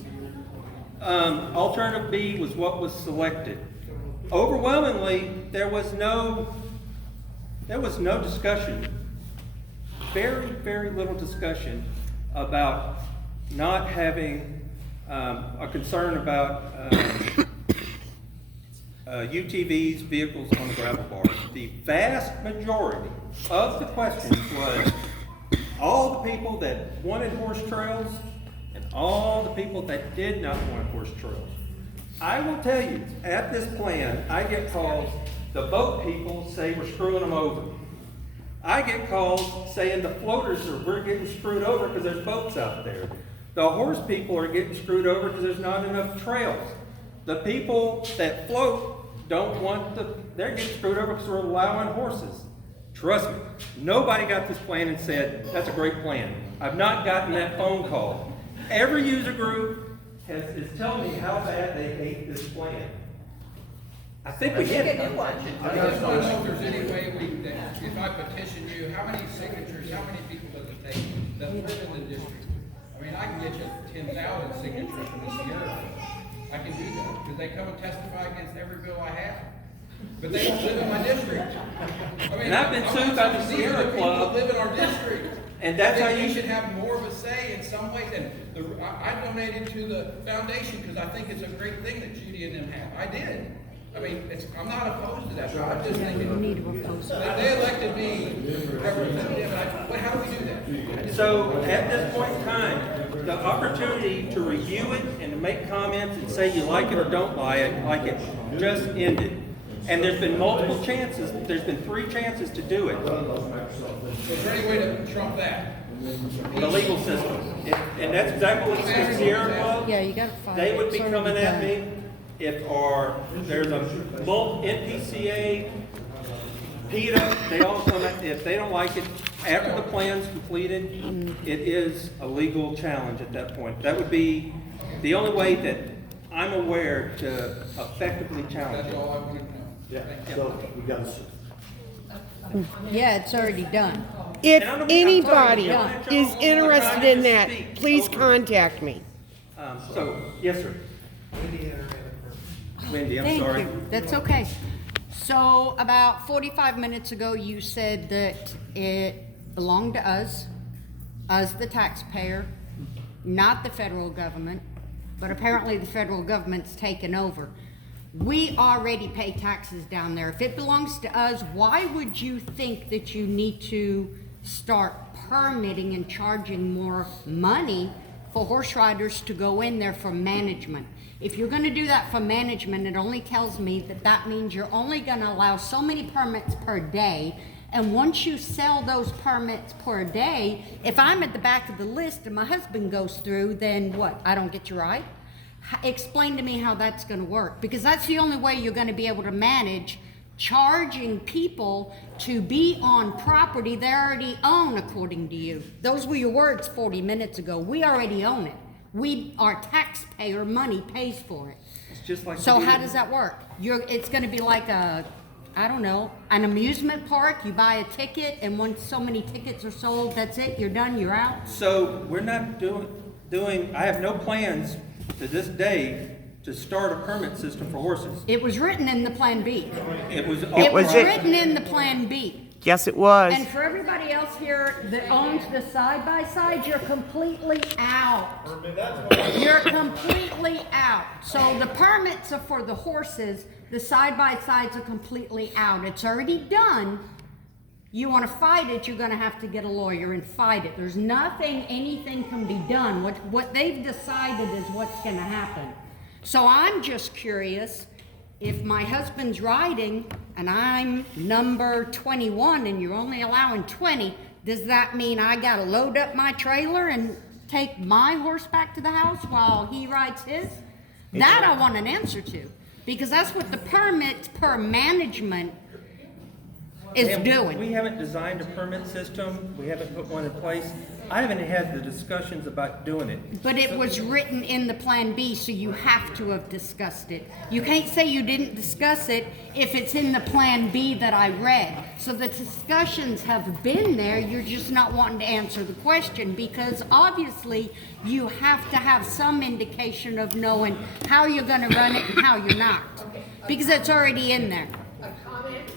Alternative B was what was selected. Overwhelmingly, there was no discussion, very, very little discussion about not having a concern about UTVs, vehicles on the gravel bars. The vast majority of the questions was all the people that wanted horse trails and all the people that did not want horse trails. I will tell you, at this plan, I get calls, the boat people say we're screwing them over. I get calls saying the floaters we're getting screwed over because there's boats out there. The horse people are getting screwed over because there's not enough trails. The people that float don't want they're getting screwed over because we're allowing horses. Trust me, nobody got this plan and said, that's a great plan. I've not gotten that phone call. Every user group is telling me how bad they hate this plan. I think we get it. I just want to know if there's any way that if I petition you, how many signatures, how many people does it take that live in the district? I mean, I can get you 10,000 signatures from this year. I can do that, because they come and testify against every bill I have. But they don't live in my district. I mean, And I've been sued by the Sierra Club. Live in our district. And that's how you you should have more of a say in some ways. And I donated to the foundation because I think it's a great thing that Judy and them have. I did. I mean, I'm not opposed to that, but I'm just thinking, they elected me representative, and how do we do that? So at this point in time, the opportunity to review it and to make comments and say you like it or don't like it just ended. And there's been multiple chances, there's been 3 chances to do it. So is there any way to trump that? The legal system. And that's exactly what the Sierra Club, Yeah, you gotta file they it. would be It's already coming at done. me if there's a NPCA, PETA, they all come at, if they don't like it, after the plan's completed, it is a legal challenge at that point. That would be the only way that I'm aware to effectively challenge That's it. all I wanted to know. Yeah, so we got to. Yeah, it's already done. If And I'm anybody sorry, is interested in that, please contact me. So, yes, sir. Wendy, I'm Thank sorry. you. That's okay. So about 45 minutes ago, you said that it belonged to us the taxpayer, not the federal government, but apparently the federal government's taken over. We already pay taxes down there. If it belongs to us, why would you think that you need to start permitting and charging more money for horse riders to go in there for management? If you're gonna do that for management, it only tells me that that means you're only gonna allow so many permits per day. And once you sell those permits per day, if I'm at the back of the list and my husband goes through, then what? I don't get your ride? Explain to me how that's gonna work, because that's the only way you're gonna be able to manage charging people to be on property they already own, according to you. Those were your words 40 minutes ago. We already own it. Our taxpayer money pays for it. It's just like. So how does that work? It's gonna be like an amusement park. You buy a ticket, and once so many tickets are sold, that's it, you're done, you're out? So we're not doing, I have no plans to this day to start a permit system for horses. It was written in the Plan B. It was. It was it. written in the Plan B. Yes, it was. And for everybody else here that owns the side-by-side, you're completely out. You're completely out. So the permits are for the horses, the side-by-sides are completely out. It's already done. You want to fight it, you're going to have to get a lawyer and fight it. There's anything can be done. What they've decided is what's going to happen. So I'm just curious, if my husband's riding and I'm number 21 and you're only allowing 20, does that mean I got to load up my trailer and take my horse back to the house while he rides his? That I want an answer to, because that's what the permits per management is doing. We haven't designed a permit system. We haven't put one in place. I haven't had the discussions about doing it. But it was written in the Plan B, so you have to have discussed it. You can't say you didn't discuss it if it's in the Plan B that I read. So the discussions have been there, you're just not wanting to answer the question, because obviously you have to have some indication of knowing how you're gonna run it and how you're not, because it's already in there. A comment,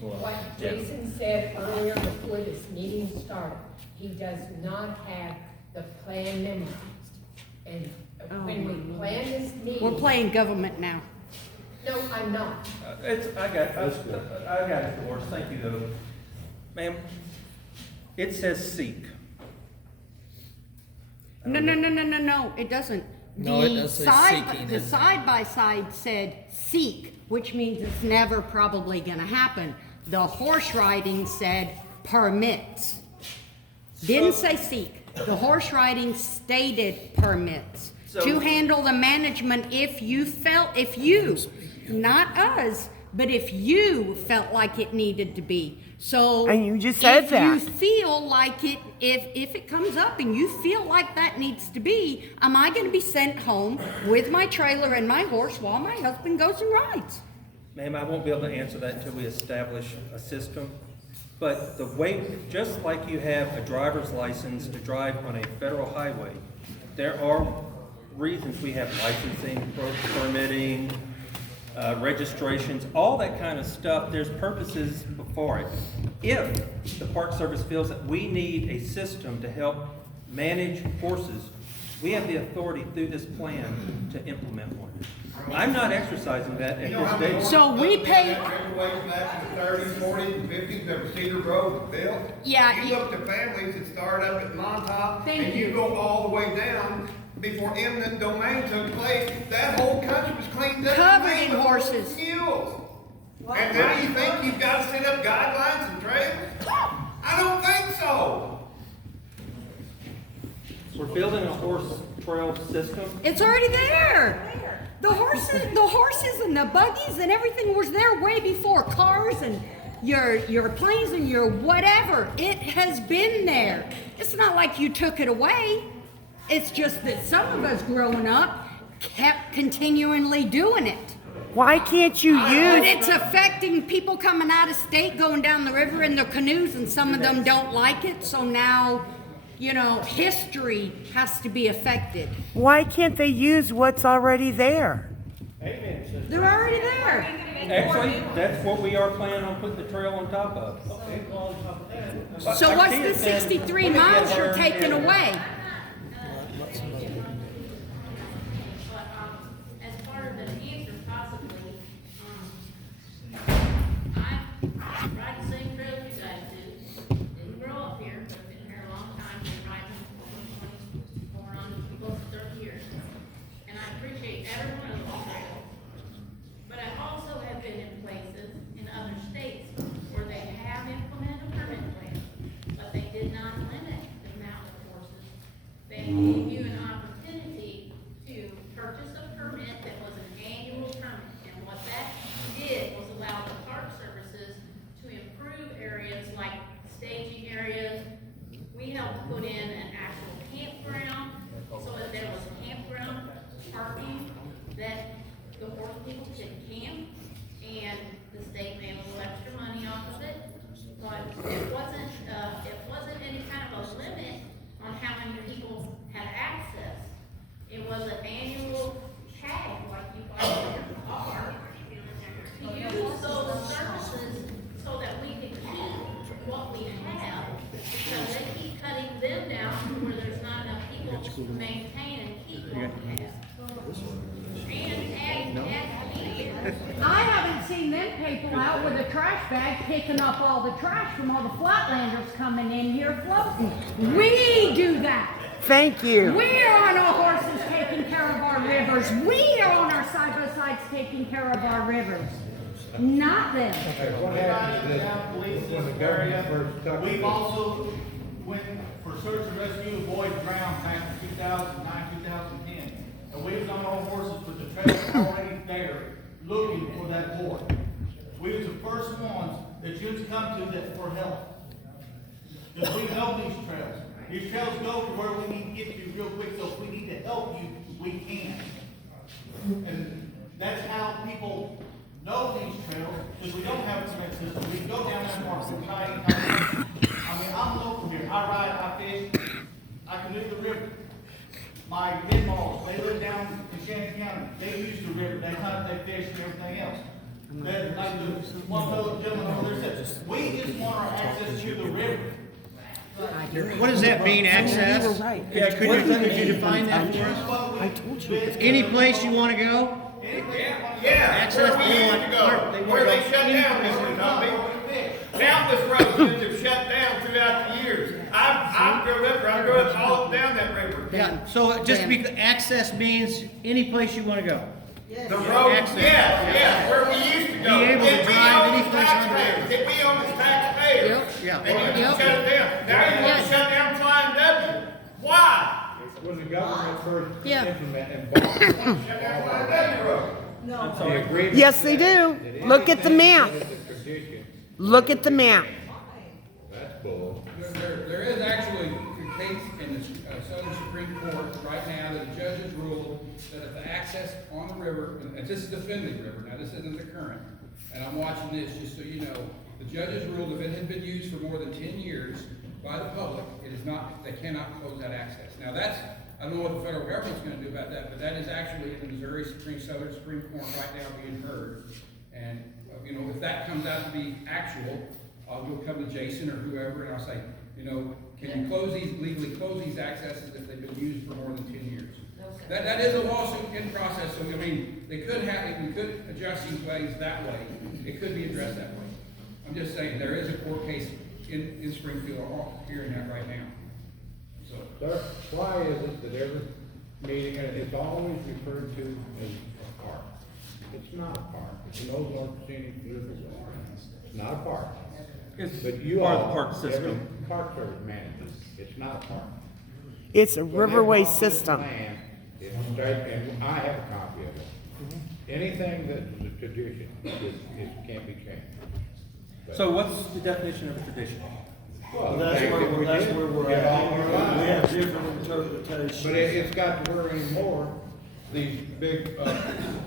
what Jason said earlier before this meeting started. He does not have the plan memorized. And when we plan this meeting. We're playing government now. No, I'm not. I got it, Dolores, thank you though. Ma'am, it says seek. No, it doesn't. No, it does say seeking. The side-by-side said seek, which means it's never probably gonna happen. The horse riding said permits. Didn't say seek. The horse riding stated permits. To handle the management if you, not us, but if you felt like it needed to be. So. And you just said that. If you feel like it, if it comes up and you feel like that needs to be, am I gonna be sent home with my trailer and my horse while my husband goes and rides? Ma'am, I won't be able to answer that until we establish a system. But the way, just like you have a driver's license to drive on a federal highway, there are reasons we have licensing, permitting, registrations, all that kind of stuff. There's purposes before it. If the Park Service feels that we need a system to help manage horses, we have the authority through this plan to implement one. I'm not exercising that at this stage. So we pay. Riverways back in the 30s, 40s, and 50s that were Cedar Road was built. Yeah, You look at families that start up at Montauk, Thank and you you. go all the way down before eminent domain took place. That whole country was cleaned up. Covered made in with horses. Mules. And then you think you've got to set up guidelines and trails? I don't think so. We're building a horse trail system. It's already there. The horses and the buggies and everything was there way before cars and your planes and your whatever. It has been there. It's not like you took it away. It's just that some of us growing up kept continually doing it. Why can't you But use? it's affecting people coming out of state, going down the river in their canoes, and some of them don't like it. So now, history has to be affected. Why can't they use what's already there? They're already there. Actually, that's what we are planning on putting the trail on top of. So what's the 63 miles you're taking away? As part of an answer possibly, I ride the same trails you guys do. Didn't grow up here, but been here a long time, been riding for going on close to 30 years. And I appreciate every one of those trails. But I also have been in places in other states where they have implemented a permit plan, but they did not limit the amount of horses. They gave you an opportunity to purchase a permit that was an annual permit. And what that did was allow the park services to improve areas like staging areas. We helped put in an actual campground, so that there was campground parking that the horse people could camp, and the state made a little extra money off of it. But it wasn't any kind of a limit on how many people had access. It was an annual tag, like you buy your car, to use those services so that we can keep what we have, because they keep cutting them down to where there's not enough people to maintain and keep what we have. I haven't seen them people out with a trash bag picking up all the trash from all the flatlanders coming in here floating. We do that. Thank you. We're on our horses taking care of our rivers. We are on our side-by-sides taking care of our rivers. Not them. What happens is we've also went for search and rescue, avoid drowned back in 2009, 2010. And we was on our horses with the trail already there, looking for that boy. We was the first ones that you come to that for help. Because we know these trails. These trails go to where we need to get to real quick, so if we need to help you, we can. And that's how people know these trails, because we don't have a cement system. We can go down that mark and try and I mean, I'm local here. I ride, I fish, I canoe the river. My in-laws, they live down in Shannon County. They use the river. They hunt, they fish, and everything else. Then, like the one fellow gentleman over there said, we just want our access to the river. What does that mean, access? You were right. Yeah, could you define that for us? I told you. Any place you wanna go? Yeah, Access where we used to go, where they shut down, Mr. Tommy. Countless roads have shut down throughout the years. I grew up all down that river. Yeah, so just access means any place you wanna go. The road, yeah, where we used to go. Be able to If we drive own any the place on the taxpayers, if we own the taxpayers, Yeah. and you can shut it down. Now you want to shut down Flying W. Why? When the government first Yeah. implemented and bought. Shut down Flying W Road. The agreement. Yes, they do. Look at the map. It's a tradition. Look at the map. That's bull. There is actually a case in the Southern Supreme Court right now that the judge has ruled that if the access on the river, and this is the Finley River, now this isn't the current, and I'm watching this just so you know, the judge has ruled if it had been used for more than 10 years by the public, it is not, they cannot close that access. Now that's, I don't know what the federal government's gonna do about that, but that is actually in the Missouri Southern Supreme Court right now being heard. And, you know, if that comes out to be actual, I'll go come to Jason or whoever and I'll say, you know, can you legally close these accesses if they've been used for more than 10 years? That is a lawsuit in process, so I mean, they could have, if we could adjust these ways that way, it could be addressed that way. I'm just saying, there is a court case in Springfield, hearing that right now. So. Sir, why is it that every meeting, and it's always referred to as a park? It's not a park. It's an Ozark Scenic Riverways. It's not a park. But you part of all, the park system. every Park Service manages. It's not a park. It's a When they riverway bought this system. land, it's straight, and I have a copy of it. Anything that is a tradition can't be changed. But- So what's the definition of a tradition? Well, That's things that we where did, we're we all our at. lives. We have different interpretations. But it's got to where anymore, these big,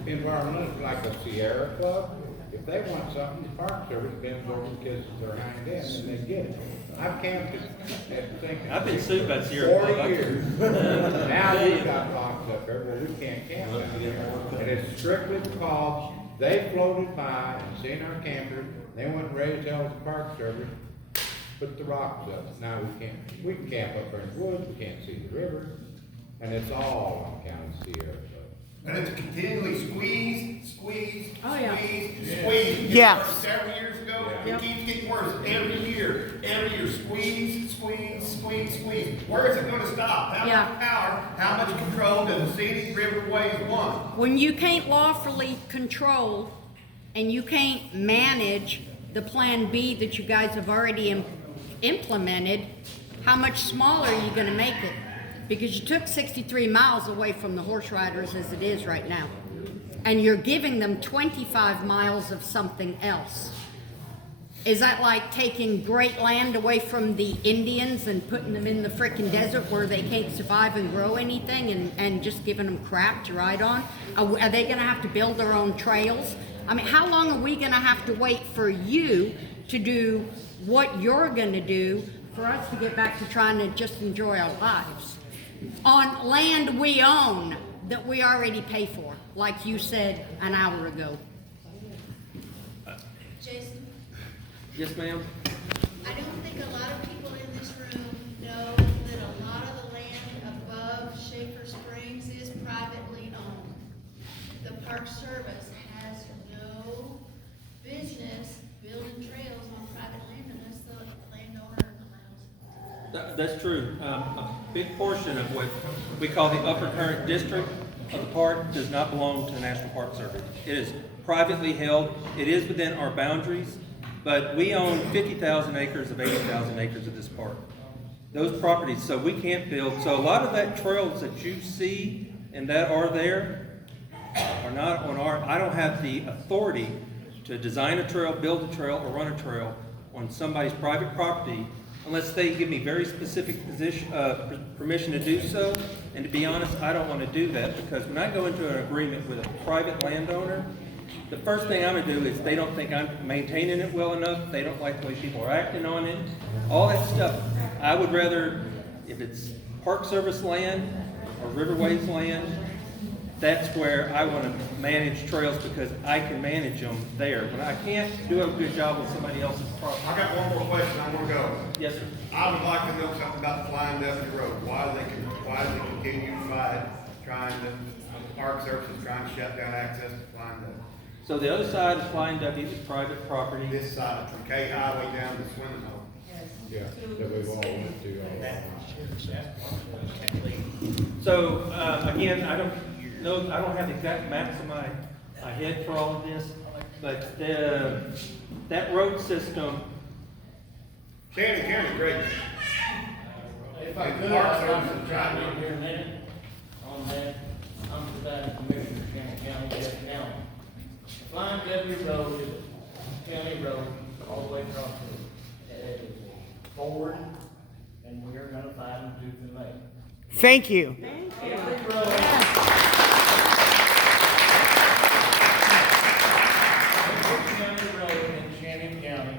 environmentalists like the Sierra Club, if they want something, the Park Service bends over and kisses their hind end and they get it. I've camped at the thing. I've been sued by Sierra Club. 40 years. Now we've got locks up there, well, we can't camp down there. And it's strictly because they floated by and seen our campers, they went and raised hell with the Park Service, put the rocks up. Now we can camp up there in the woods, we can't see the river, and it's all on account of Sierra Club. And it's continually squeeze. Oh, yeah. Squeeze. Yes. It started several years ago, Yeah. it keeps getting worse every year, squeeze. Where is it gonna stop? How Yeah. much power, how much control does the scenic riverways want? When you can't lawfully control and you can't manage the Plan B that you guys have already implemented, how much smaller are you gonna make it? Because you took 63 miles away from the horse riders as it is right now. And you're giving them 25 miles of something else. Is that like taking great land away from the Indians and putting them in the frickin' desert where they can't survive and grow anything and just giving them crap to ride on? Are they gonna have to build their own trails? I mean, how long are we gonna have to wait for you to do what you're gonna do for us to get back to trying to just enjoy our lives? On land we own that we already pay for, like you said an hour ago. Jason, Yes, ma'am? I don't think a lot of people in this room know that a lot of the land above Schaefer Springs is privately owned. The Park Service has no business building trails on private land unless the landowner allows it. That's true. A big portion of what we call the upper current district of the park does not belong to the National Park Service. It is privately held. It is within our boundaries, but we own 50,000 acres of 80,000 acres of this park. Those properties, so we can't build. So a lot of that trails that you see and that are there are not on our, I don't have the authority to design a trail, build a trail, or run a trail on somebody's private property unless they give me very specific permission to do so. And to be honest, I don't want to do that, because when I go into an agreement with a private landowner, the first thing I'm gonna do is they don't think I'm maintaining it well enough, they don't like the way people are acting on it, all that stuff. I would rather, if it's Park Service land or Riverways land, that's where I want to manage trails, because I can manage them there. When I can't do a good job with somebody else's property. I got one more question, I wanna go. Yes, sir. I would like to know something about the Flying W Road. Why do they continue to fight, Park Service is trying to shut down access to Flying W? So the other side of Flying W is private property. This side, from K Highway down to Swimming Hole. Yeah, that we've all went to. So, again, I don't have the exact maps in my head for all of this, but that road system. Shannon County, great. If I could, I'd like to chime in here a minute on that. I'm the presiding commissioner of Shannon County, Jeff County. The Flying W Road is a county road all the way across the, it is forward, and we are gonna fight them tooth and nail. Thank you. Every road. Every county road in Shannon County,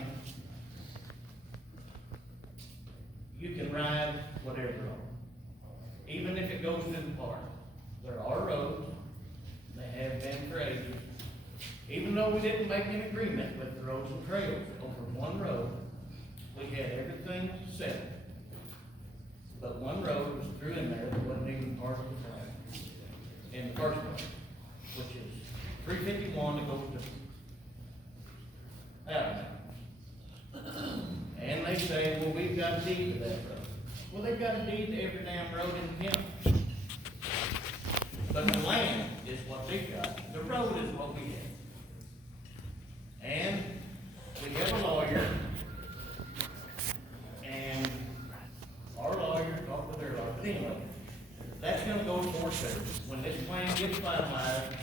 you can ride whatever on, even if it goes to the park. There are roads, they have been for ages. Even though we didn't make an agreement with the roads and trails over one road, we had everything set. But one road was through in there that wasn't even part of the plan in the first place, which is 351 that goes to Alabama. And they say, well, we've got a deed to that road. Well, they've got a deed to every damn road in the county. But the land is what they've got. The road is what we have. And we have a lawyer, and our lawyer talked with their lawyer. But anyway, that's gonna go to Forest Service. When this plan gets finalized,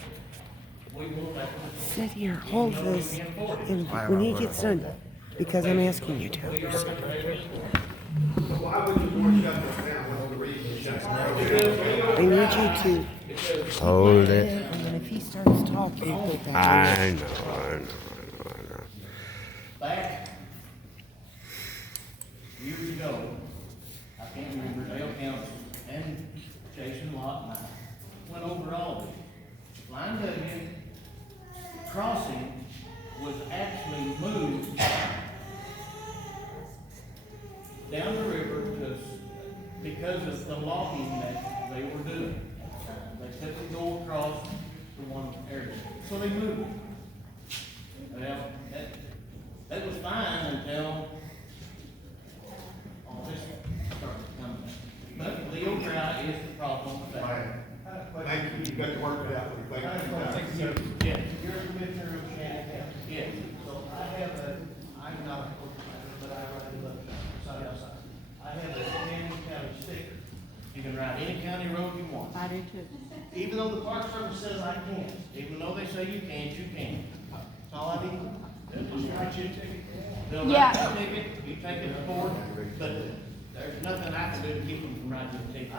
we will let them. Sit here, hold this, and when he gets done, because I'm asking you to. Why would the board shut this down? What's the reason to shut it down? I need you to Hold it. and then if he starts talking, I know. Back years ago, I can't remember, Dale County and Jason Lott and I went over all this. Flying W crossing was actually moved down the river because of the logging that they were doing. They couldn't go across to one area, so they moved it. Well, that was fine until all this started coming. But Leo Dry is the problem with that. Thank you, you got to work it out. Thank you. Yeah. You're a commissioner of Shannon County. Yes. So I'm not a coordinator, but I ride the side by side. I have a Shannon County sticker. You can ride any county road you want. I do too. Even though the Park Service says I can't. Even though they say you can't, you can. That's all I need. They'll just write you a ticket. They'll Yeah. write you a ticket, you take it to court, but there's nothing I can do to keep them from writing you a ticket.